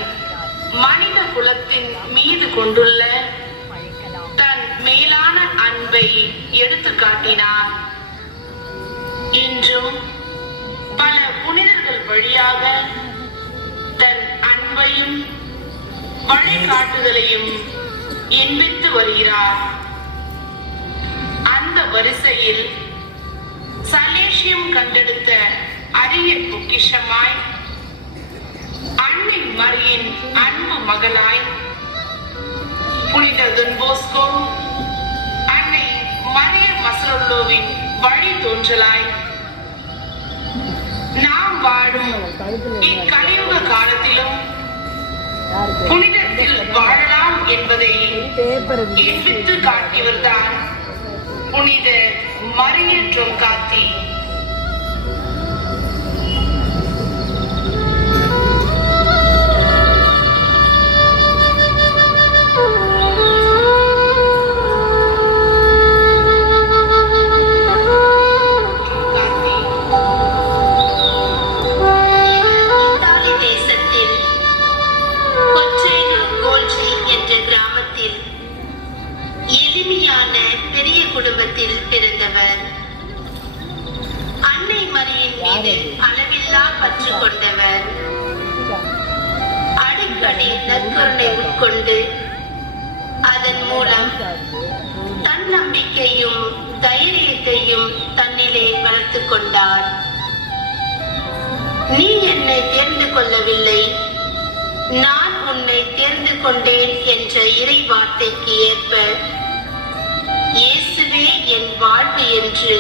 மனித குலத்தின் மீது கொண்டுள்ள தன் மேலான அன்பை எடுத்து காட்டினார். இன்றும் பல புனிதர்கள் வழியாக தன் அன்பையும் வழிகாட்டுதலையும் இன்பித்து வருகிறார். அந்த வரிசையில் சலேசியம் கண்டெடுத்த அரிய பொக்கிஷமாய் அன்னை மரியின் அன்பு மகளாய் புனித டான் போஸ்கோ, அன்னை மரிய மசரோல்லோவின் வழி தோன்றலாய் நாம் வாழும் இக்கலியுக காலத்திலும் புனிதத்தில் வாழலாம் என்பதை எண்பித்து காட்டியவர்தான் புனித மரியற்றும் காத்தி. குடும்பத்தில் பிறந்தவர். அன்னை மரியின் மீது அளவில்லா பற்று கொண்டவர். அடிக்கடி நற்கருணை உட்கொண்டு அதன் மூலம் தன்னம்பிக்கையும் தைரியத்தையும் தன்னிலே வளர்த்துக் கொண்டார். நீ என்னை தேர்ந்து கொள்ளவில்லை, நான் உன்னை தேர்ந்து கொண்டேன் என்ற இறை வார்த்தைக்கு ஏற்ப இயேசுவே என் வாழ்வு என்று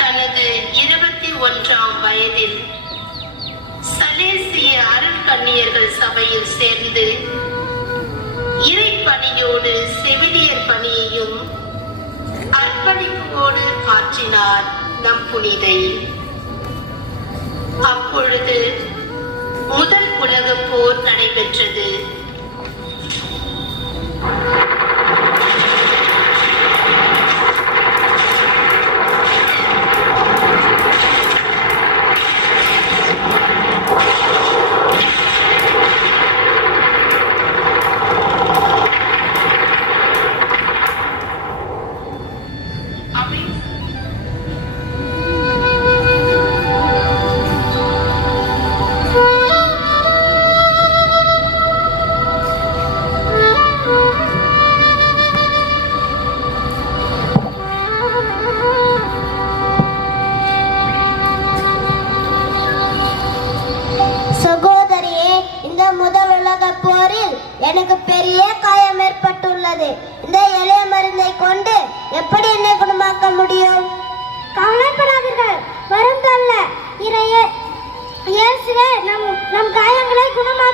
தனது 21ஆம் வயதில் சலேசிய அருட்கன்னியர்கள் சபையில் சேர்ந்து இறை பணியோடு செவிலியர் பணியையும் அர்ப்பணிப்போடு ஆற்றினார் நம் புனிதை. அப்பொழுது முதல் உலகப் போர் நடைபெற்றது. எனக்கு பெரிய காயம் ஏற்பட்டுள்ளது. இந்த எளிய மருந்தை கொண்டு எப்படி என்னை குணமாக்க முடியும்? கவலைப்படாதீர்கள், மருந்து அல்ல,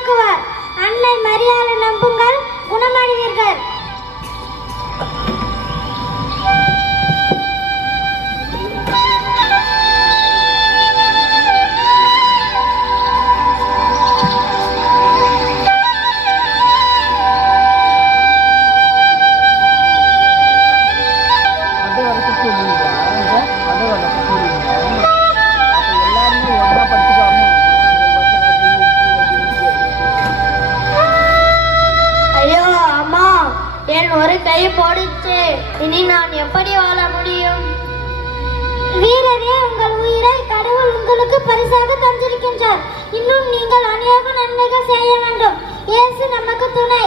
குணமாக்குவார். அன்னை மரியாதை நம்புங்கள், குணமடைவீர்கள். ஐயோ அம்மா, என் ஒரு கை போடுச்சு. இனி நான் எப்படி வாழ முடியும்? வீரரே, உங்கள் உயிரை கடவுள் உங்களுக்கு பரிசாக தந்திருக்கின்றார். இன்னும் நீங்கள் அநேக நன்மைகள் செய்ய வேண்டும். இயேசு நமக்கு துணை.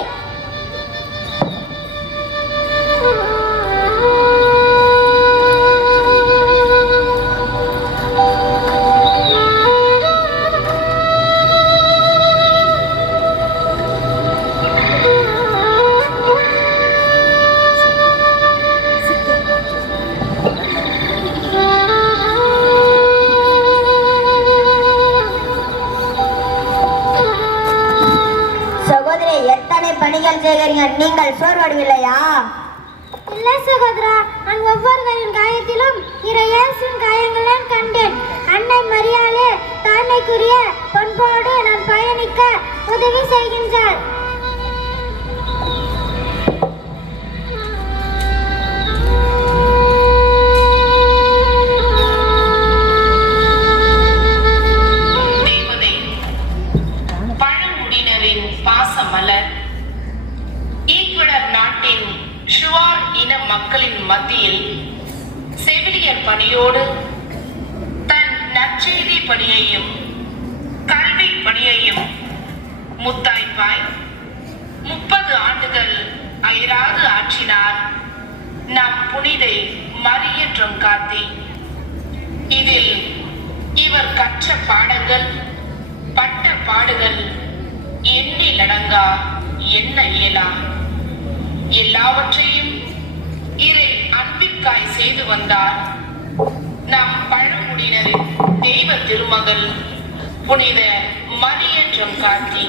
சகோதரி, எத்தனை பணிகள் செய்கிறீங்க, நீங்கள் சோர்வடைவில்லையா? இல்லை சகோதரா, நான் ஒவ்வொருவரின் காயத்திலும் இயேசுவின் காயங்களை கண்டேன். அன்னை மரியாளே தாய்மைக்குரிய பண்போடு நான் பயணிக்க உதவி செய்கின்றார். தேவதை பழங்குடியினரின் பாசமலர் ஈக்குவடர் நாட்டின் ஷுவார் இன மக்களின் மத்தியில் செவிலியர் பணியோடு தன் நற்செய்தி பணியையும் கல்வி பணியையும் முத்தாய்ப்பாய் 30 ஆண்டுகள் அயராது ஆற்றினார் நம் புனிதை மரிய ட்ரொங்காத்தி. இதில் இவர் கற்ற பாடங்கள், பட்ட பாடுகள் எண்ணிலடங்கா, எண்ண இயலா. எல்லாவற்றையும் இறை அன்பிற்காய் செய்து வந்தார் நம் பழங்குடியினரின் தெய்வ திருமகள் புனித மரிய ட்ரொங்காத்தி.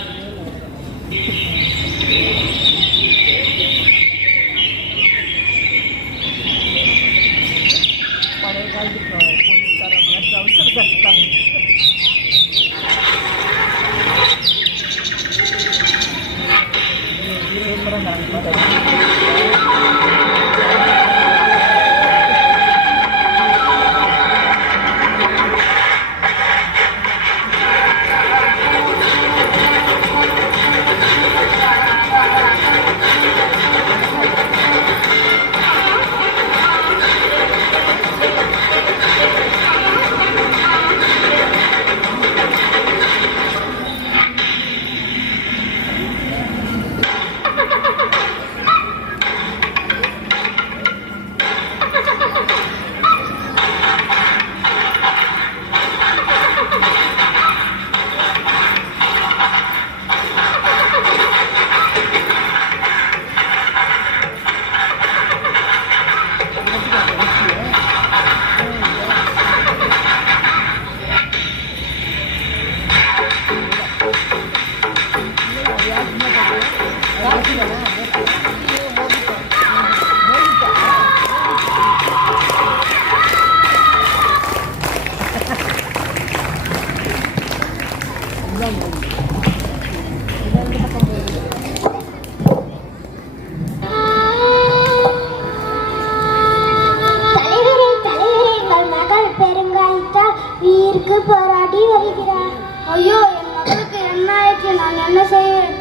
போராடி வருகிறார். ஐயோ, என் மகளுக்கு என்ன ஆயிற்று? நான் என்ன செய்வேன்?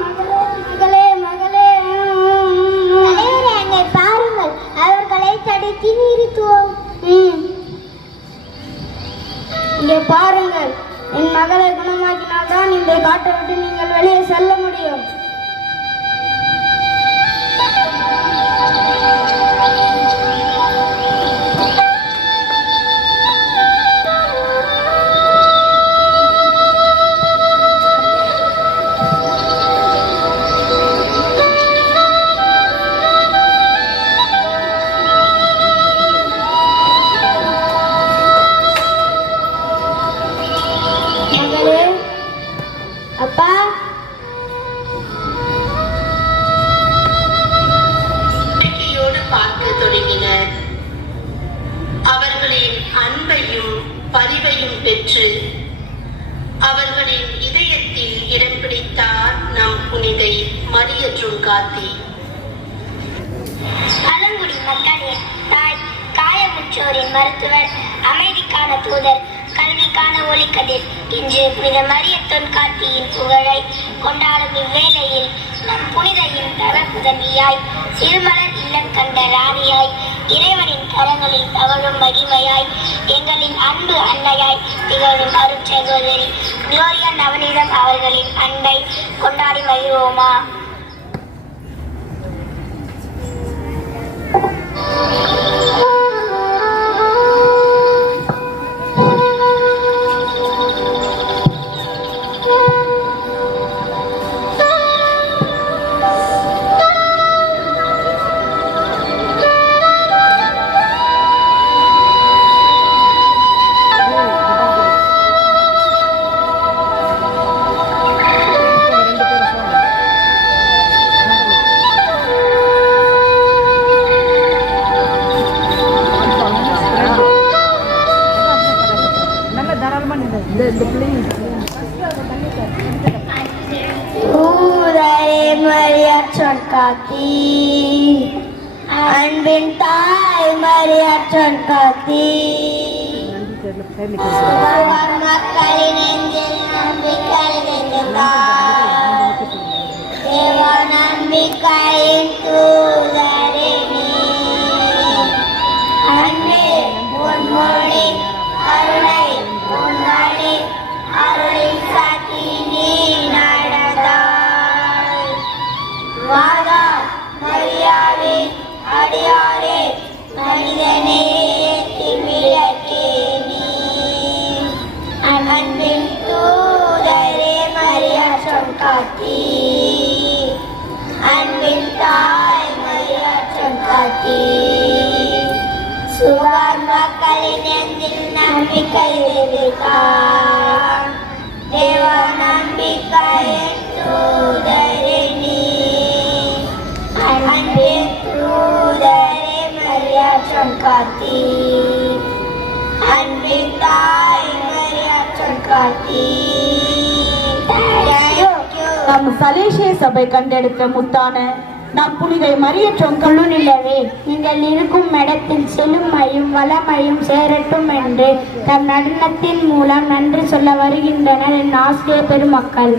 மகளே, மகளே. தலைவரே, அங்கே பாருங்கள், அவர்களை தடுத்து நிறுத்துவோம். இங்கே பாருங்கள், என் மகளை குணமாக்கினால்தான் இந்த காட்டை விட்டு நீங்கள் வெளியே செல்ல முடியும். அப்பா நம்பிக்கையோடு பார்க்க தொடங்கினர். அவர்களின் அன்பையும் பரிவையும் பெற்று அவர்களின் இதயத்தில் இடம் பிடித்தார் நம் புனிதை மரிய ட்ரொங்காத்தி. பழங்குடி மக்களின் தாய், காயமுற்றோரின் மருத்துவர், அமைதிக்கான தூதர், கல்விக்கான ஒளிக்கதிர் இன்று புனித மரிய தொன்காத்தியின் புகழை கொண்டாடும் இவ்வேளையில் நம் புனிதையின் தவப்புதவியாய், சிறுமலர் இல்லம் கண்ட ராணியாய், இறைவனின் கரங்களில் தவழும் மகிமையாய், எங்களின் அன்பு அன்னையாய் திகழும் அருட்சகோதரி குளோரியா நவநீதம் அவர்களின் அன்பை கொண்டாடி மகிழ்வோமா? மரியா ட்ரொங்காத்தி, அன்பின் தாய் மரியா ட்ரொங்காத்தி, மக்களின் நெஞ்சில் நம்பிக்கை விதைத்தார். தேவ நம்பிக்கையின் தூதரே நீ, அன்பே பொன்மொழி கருணை பொன்மொழி அருளின் சாத்தி நீ நடந்தாய். மாதா மரியாவின் அடியாரே, மனிதனே விளக்கே நீ, அன்பின் தூதரே மரியா ட்ரொங்காத்தி, அன்பின் தாய் மரியா ட்ரொங்காத்தி, சுவார் மக்களின் நெஞ்சில் நம்பிக்கை விதைத்தார். தேவ நம்பிக்கையின் தூதரே நீ, அன்பின் தூதரே மரியா ட்ரொங்காத்தி, அன்பின் தாய் மரியா ட்ரொங்காத்தி. நம் சலேசிய சபை கண்டெடுத்த முத்தான நம் புனிதை மரிய ட்ரொங்காத்தி நீங்கள் இருக்கும் இடத்தில் செழுமையும் வளமையும் சேரட்டும் என்று தம் நடனத்தின் மூலம் நன்றி சொல்ல வருகின்றனர் என் ஆசிரியர் பெருமக்கள்.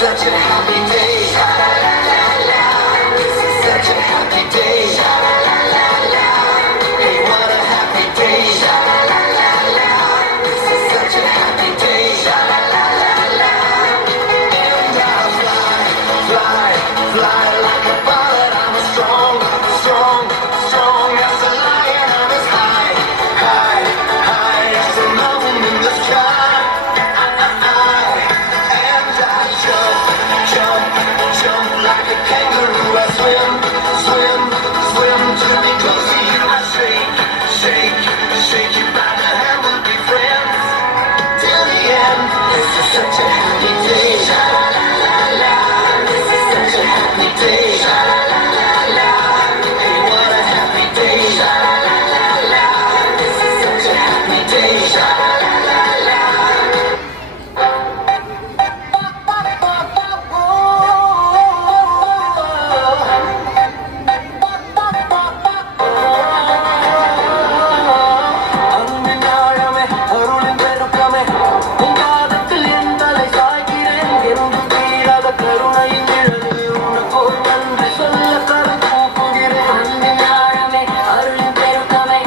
such a happy day. This is such a happy day. Hey, what a happy day. This is such a happy day. And I fly, fly like a bird. I'm as strong, strong, strong as a lion. I'm as high, high, high as the moon in the sky. And I jump, jump, jump like a kangaroo. I swim, swim, swim to be close to you. I shake, shake, shake you by the hand. We'll be friends till the end. This is such a happy day. This is such a happy day. Hey, what a happy day. This is such a happy day. அன்பினாழமே அருளின் பெருக்கமே உன் பாதத்தில் என் தலை சாய்கிறேன் என்றும் தீராத கருணையின் நிழலில் உனக்கு நன்றி சொல்ல கரம் கூப்புகிறேன். அன்பினாழமே அருளின் பெருக்கமே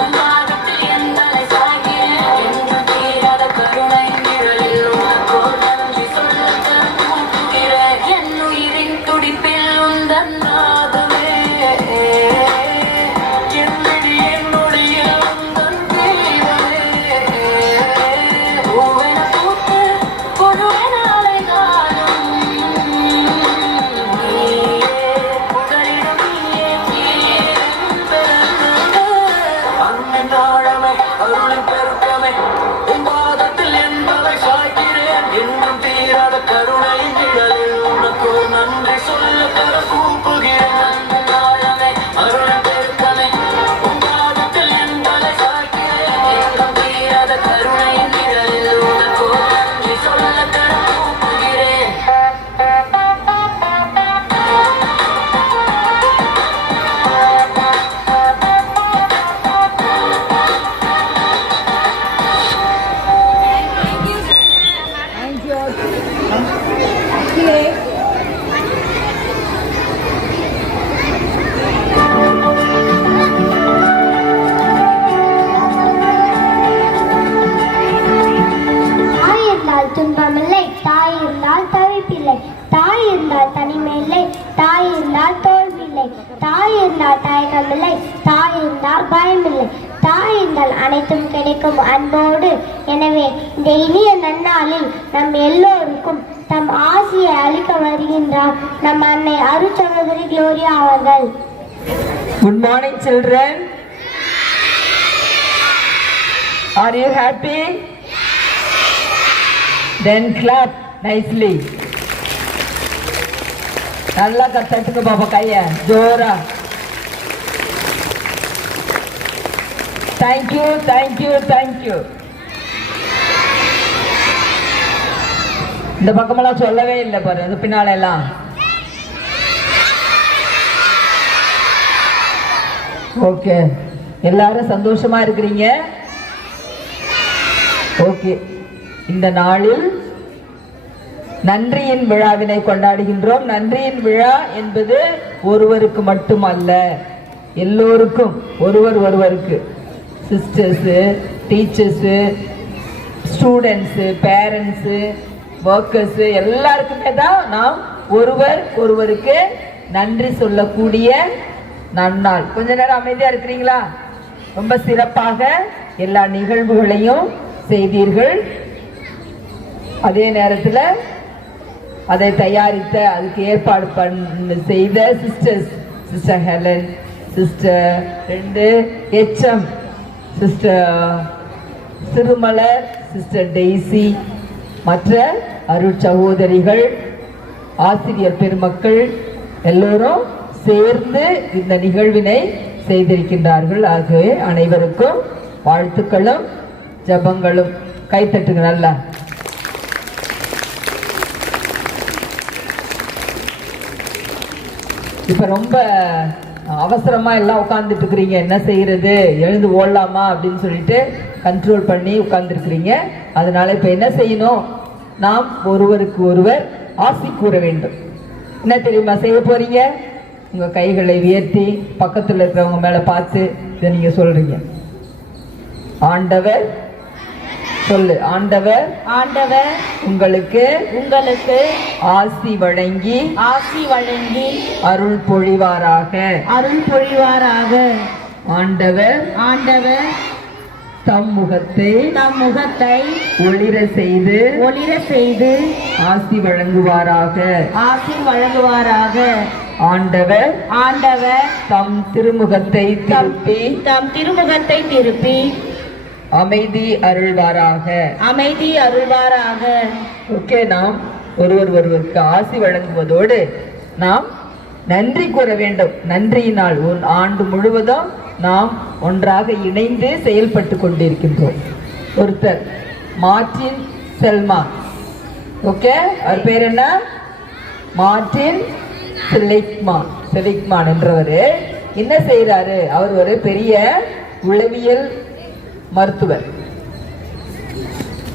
உன் பாதத்தில் என் தலை சாய்கிறேன் என்றும் தீராத கருணை நிழலில் உனக்கு நன்றி சொல்ல கரம் கூப்புகிறேன். என் உயிரின் துடிப்பில் உந்தன் நாதமே என் விழி என் நொடியில் உந்தன் தீரமே. பூவென பூத்து புழுவென அலைந்தாலும் நீயே புகழிடும் நீயே பிறந்தது. அன்பினாழமே அருளின் பெருக்கமே உன் பாதத்தில் என் தலை சாய்கிறேன் என்றும் தீராத கருணையின் நிழலில் உனக்கு நன்றி சொல்ல கரம் கூப்புகிறேன். அன்பினாழமே அருளின் பெருக்கமே உன் பாதத்தில் என் தலை சாய்கிறேன் என்றும் தீராத கருணை நிழலில் உனக்கு நன்றி சொல்ல கரம் கூப்புகிறேன். தாய் இருந்தால் துன்பமில்லை, தாய் இருந்தால் தவிப்பில்லை, தாய் இருந்தால் தனிமையில்லை, தாய் இருந்தால் தோல்வியில்லை, தாய் இருந்தால் தயக்கமில்லை, தாய் இருந்தால் பயமில்லை, தாய் இருந்தால் அனைத்தும் கிடைக்கும் அன்போடு. எனவே இந்த இனிய நன்னாளில் நம் எல்லோருக்கும் தம் ஆசியை அளிக்க வருகின்றார் நம் அன்னை அருட்சகோதரி குளோரியா அவர்கள். Good morning, children. Are you happy? Then clap nicely. நல்லா கத்தட்டுங்க பாப்பா கைய ஜோரா. Thank you, thank you, thank you. இந்த பக்கமெல்லாம் சொல்லவே இல்லை பாரு, அது பின்னால எல்லாம். ஓகே, எல்லாரும் சந்தோஷமா இருக்கிறீங்க. ஓகே, இந்த நாளில் நன்றியின் விழாவினை கொண்டாடுகின்றோம். நன்றியின் விழா என்பது ஒருவருக்கு மட்டுமல்ல, எல்லோருக்கும், ஒருவருக்கு, sisters, teachers, students, parents, workers எல்லாருக்குமே தான் நாம் ஒருவருக்கு நன்றி சொல்லக்கூடிய நன்னாள். கொஞ்ச நேரம் அமைதியாக இருக்கிறீங்களா? ரொம்ப சிறப்பாக எல்லா நிகழ்வுகளையும் செய்தீர்கள். அதே நேரத்தில் அதை தயாரித்த, அதுக்கு ஏற்பாடு செய்த sisters, sister Helen, sister 2 HM, sister Sirumalar, sister Daisy, மற்ற அருட்சகோதரிகள், ஆசிரியர் பெருமக்கள் எல்லோரும் சேர்ந்து இந்த நிகழ்வினை செய்திருக்கின்றார்கள். ஆகவே அனைவருக்கும் வாழ்த்துக்களும் ஜபங்களும். கைத்தட்டுங்க நல்லா. இப்ப ரொம்ப அவசரமா எல்லாம் உட்கார்ந்துட்டு இருக்கிறீங்க. என்ன செய்யறது, எழுந்து ஓடலாமா அப்படின்னு சொல்லிட்டு கண்ட்ரோல் பண்ணி உட்கார்ந்துருக்கிறீங்க. அதனால இப்ப என்ன செய்யணும், நாம் ஒருவருக்கு ஒருவர் ஆசி கூற வேண்டும். என்ன தெரியுமா செய்ய போறீங்க? உங்க கைகளை உயர்த்தி பக்கத்துல இருக்கிறவங்க மேல பார்த்து இதை நீங்க சொல்றீங்க. ஆண்டவர் சொல்லு. ஆண்டவர் ஆண்டவர் உங்களுக்கு உங்களுக்கு ஆசி வழங்கி அருள் பொழிவாராக. அருள் பொழிவாராக. ஆண்டவர் ஆண்டவர் தம் முகத்தை ஒளிர செய்து ஆசி வழங்குவாராக. ஆண்டவர் தம் திருமுகத்தை திருப்பி அமைதி அருள்வாராக. ஓகே, நாம் ஒருவருக்கு ஆசி வழங்குவதோடு நாம் நன்றி கூற வேண்டும். நன்றியினால் ஒரு ஆண்டு முழுவதும் நாம் ஒன்றாக இணைந்து செயல்பட்டு கொண்டிருக்கின்றோம். ஒருத்தர் மார்டின் செல்மான், ஓகே, அவர் பேர் என்ன? மார்டின் செலிக்மான் என்றவர் என்ன செய்யறாரு? அவர் ஒரு பெரிய உளவியல் மருத்துவர்.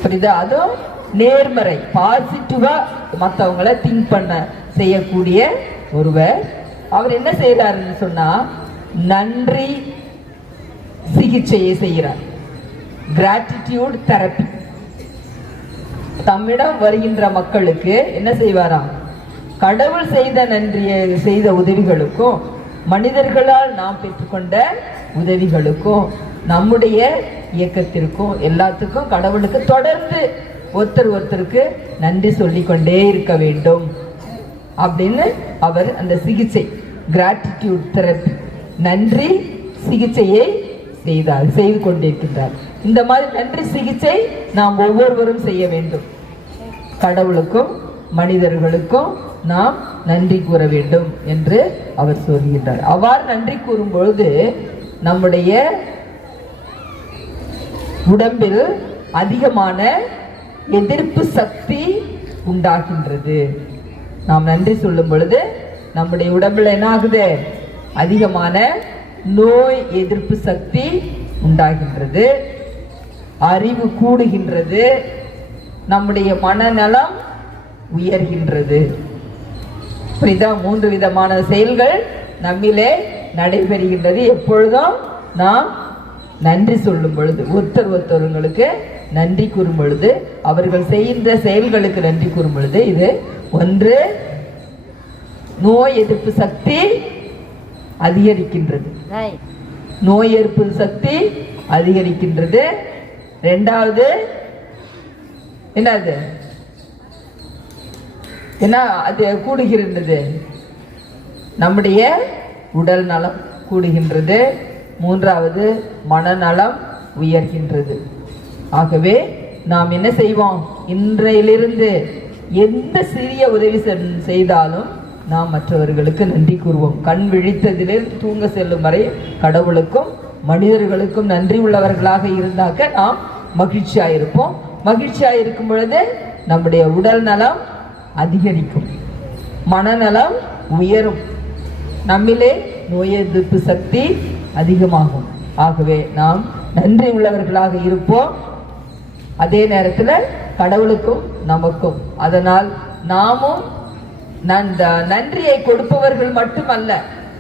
புரியுதா? அதுவும் நேர்மறை பாசிட்டிவா மற்றவங்களை திங்க் பண்ண செய்யக்கூடிய ஒருவர். அவர் என்ன செய்யறாருன்னு சொன்னா நன்றி சிகிச்சையை செய்கிறார். Gratitude therapy. தம்மிடம் வருகின்ற மக்களுக்கு என்ன செய்வாராம்? கடவுள் செய்த உதவிகளுக்கும் மனிதர்களால் நாம் பெற்றுக்கொண்ட உதவிகளுக்கும் நம்முடைய இயக்கத்திற்கும் எல்லாத்துக்கும் கடவுளுக்கு தொடர்ந்து ஒருத்தருக்கு நன்றி சொல்லிக்கொண்டே இருக்க வேண்டும் அப்படின்னு அவர் அந்த சிகிச்சை கிராட்டிடியூட் தெரப்பி நன்றி சிகிச்சையை செய்து கொண்டிருக்கின்றார். இந்த மாதிரி நன்றி சிகிச்சை நாம் ஒவ்வொருவரும் செய்ய வேண்டும். கடவுளுக்கும் மனிதர்களுக்கும் நாம் நன்றி கூற வேண்டும் என்று அவர் சொல்கின்றார். அவ்வாறு நன்றி கூறும் பொழுது நம்முடைய உடம்பில் அதிகமான எதிர்ப்பு சக்தி உண்டாகின்றது. நாம் நன்றி சொல்லும் பொழுது நம்முடைய உடம்புல என்ன ஆகுது? அதிகமான நோய் எதிர்ப்பு சக்தி உண்டாகின்றது, அறிவு கூடுகின்றது, நம்முடைய மனநலம் உயர்கின்றது. புரியுதா? 3 விதமான செயல்கள் நம்மிலே நடைபெறுகின்றது எப்பொழுதும் நாம் நன்றி சொல்லும் பொழுது. ஒருத்தவங்களுக்கு நன்றி கூறும் பொழுது, அவர்கள் செய்கின்ற செயல்களுக்கு நன்றி கூறும் பொழுது, இது ஒன்று நோய் எதிர்ப்பு சக்தி அதிகரிக்கின்றது. நோய் எதிர்ப்பு சக்தி அதிகரிக்கின்றது. இரண்டாவது என்னது? என்ன அது கூடுகின்றது? நம்முடைய உடல் நலம் கூடுகின்றது. மூன்றாவது மனநலம் உயர்கின்றது. ஆகவே நாம் என்ன செய்வோம்? இன்றையிலிருந்து எந்த சிறிய உதவி செய்தாலும் நாம் மற்றவர்களுக்கு நன்றி கூறுவோம். கண் விழித்ததிலிருந்து தூங்க செல்லும் வரை கடவுளுக்கும் மனிதர்களுக்கும் நன்றி உள்ளவர்களாக இருந்தாக்க நாம் மகிழ்ச்சியாக இருப்போம். மகிழ்ச்சியாக இருக்கும் பொழுது நம்முடைய உடல் நலம் அதிகரிக்கும், மனநலம் உயரும், நம்மிலே நோய் எதிர்ப்பு சக்தி அதிகமாகும். ஆகவே நாம் நன்றி உள்ளவர்களாக இருப்போம். அதே நேரத்தில் கடவுளுக்கும் நமக்கும். அதனால் நாமும் நன்றியை கொடுப்பவர்கள் மட்டுமல்ல,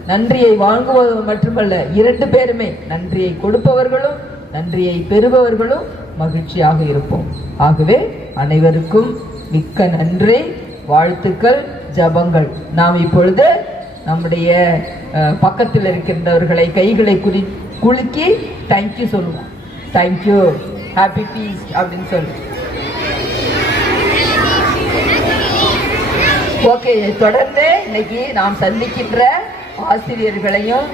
நன்றியை வாங்குபவர்கள் மட்டுமல்ல, 2 பேருமே நன்றியை கொடுப்பவர்களும் நன்றியை பெறுபவர்களும் மகிழ்ச்சியாக இருப்போம். ஆகவே அனைவருக்கும் மிக்க நன்றி, வாழ்த்துக்கள், ஜபங்கள். நாம் இப்பொழுது நம்முடைய பக்கத்தில் இருக்கின்றவர்களை கைகளை குலுக்கி தேங்க்யூ சொல்லுவோம். தேங்க்யூ, ஹாப்பி பீஸ் அப்படின்னு சொல்லு. ஓகே, தொடர்ந்து இன்னைக்கு நாம் சந்திக்கின்ற ஆசிரியர்களையும்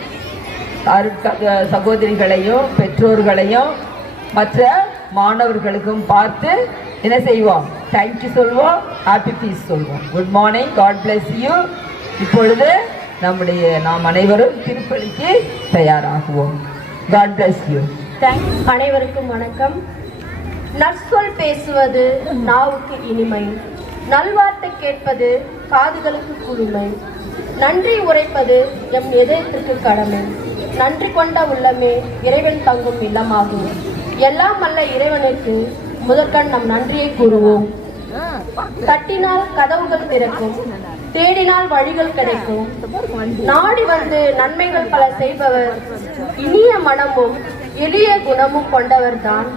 சகோதரிகளையும் பெற்றோர்களையும் மற்ற மாணவர்களுக்கும் பார்த்து என்ன செய்வோம்? தேங்க்யூ சொல்வோம், ஹாப்பி பீஸ் சொல்வோம். Good morning, God bless you. இப்பொழுது நாம் அனைவரும் திருப்பலிக்கு தயாராகுவோம். God bless you. அனைவருக்கும் வணக்கம். நற்சொல் பேசுவது நாவுக்கு இனிமை, நல்வார்த்தை கேட்பது காதுகளுக்கு குளுமை, நன்றி உரைப்பது எம் இதயத்திற்கு கடமை, நன்றி கொண்ட உள்ளமே இறைவன் தங்கும் இல்லமாகும். எல்லாம் அல்ல இறைவனுக்கு முதற்கண் நம் நன்றியை கூறுவோம். தட்டினால் கதவுகள் திறக்கும், தேடினால் வழிகள் கிடைக்கும். நாடி வந்து நன்மைகள் பல செய்பவர், இனிய மனமும் எளிய குணமும் கொண்டவர்தான்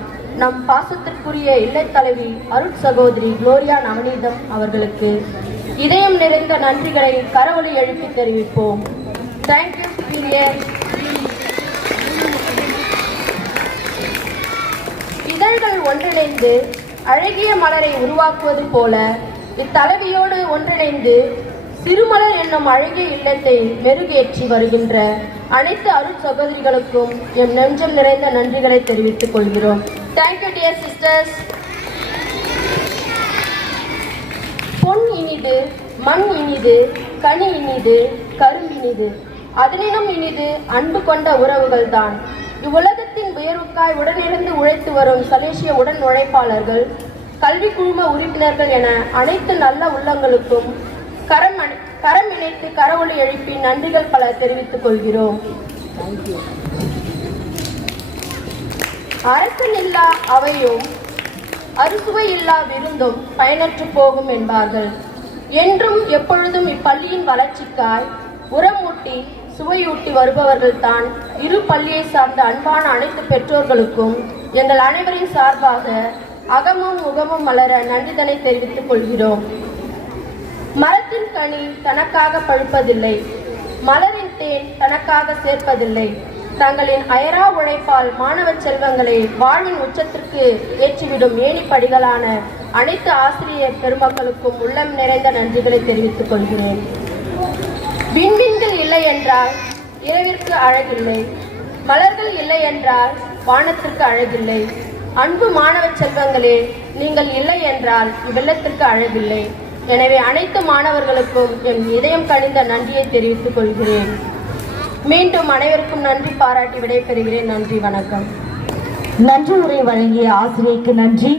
நம் பாசத்திற்குரிய இல்லத்தலைவி அருட் சகோதரி குளோரியா நவநீதம் அவர்களுக்கு இதயம் நிறைந்த நன்றிகளை கரவொலி எழுப்பி தெரிவிப்போம். Thank you superior. இதழ்கள் ஒன்றிணைந்து அழகிய மலரை உருவாக்குவது போல இத்தலைவியோடு ஒன்றிணைந்து சிறுமலர் என்னும் அழகிய இல்லத்தை மெருகேற்றி வருகின்ற அனைத்து அருட் சகோதரிகளுக்கும் எம் நெஞ்சம் நிறைந்த நன்றிகளை தெரிவித்துக் கொள்கிறோம். Thank you dear sisters. பொன் இனிது, மண் இனிது, கனி இனிது, கரும்பினிது, அதனினும் இனிது அன்பு கொண்ட உறவுகள் தான். இவ்வுலகத்தின் உயர்வுக்காய் உடனிருந்து உழைத்து வரும் சலேசிய உடன் உழைப்பாளர்கள், கல்வி குழும உறுப்பினர்கள் என அனைத்து நல்ல உள்ளங்களுக்கும் கரம் இணைத்து கரவொலி எழுப்பி நன்றிகள் பல தெரிவித்துக் கொள்கிறோம். அரசன் இல்லா அவையும் அறுசுவை இல்லா விருந்தும் பயனற்று போகும் என்பார்கள். என்றும் எப்பொழுதும் இப்பள்ளியின் வளர்ச்சிக்காய் உரமூட்டி சுவையூட்டி வருபவர்கள் தான் இரு பள்ளியை சார்ந்த அன்பான அனைத்து பெற்றோர்களுக்கும் எங்கள் அனைவரின் சார்பாக அகமும் முகமும் மலர நன்றிதனை தெரிவித்துக் கொள்கிறோம். மரத்தின் கனி தனக்காக பழுப்பதில்லை, மலரின் தேன் தனக்காக சேர்ப்பதில்லை. தங்களின் அயரா உழைப்பால் மாணவ செல்வங்களை வாழ்வின் உச்சத்திற்கு ஏற்றிவிடும் ஏணிப்படிகளான அனைத்து ஆசிரியர் பெருமக்களுக்கும் உள்ளம் நிறைந்த நன்றிகளை தெரிவித்துக் கொள்கிறேன். விண்மீன்கள் இல்லை என்றால் இரவிற்கு அழகில்லை, மலர்கள் இல்லை என்றால் வானத்திற்கு அழகில்லை. அன்பு மாணவ செல்வங்களே, நீங்கள் இல்லை என்றால் இவ்வெள்ளத்திற்கு அழகில்லை. எனவே அனைத்து மாணவர்களுக்கும் என் இதயம் கனிந்த நன்றியை தெரிவித்துக் கொள்கிறேன். மீண்டும் அனைவருக்கும் நன்றி பாராட்டி விடைபெறுகிறேன். நன்றி, வணக்கம். நன்றி உரை வழங்கிய ஆசிரியருக்கு நன்றி.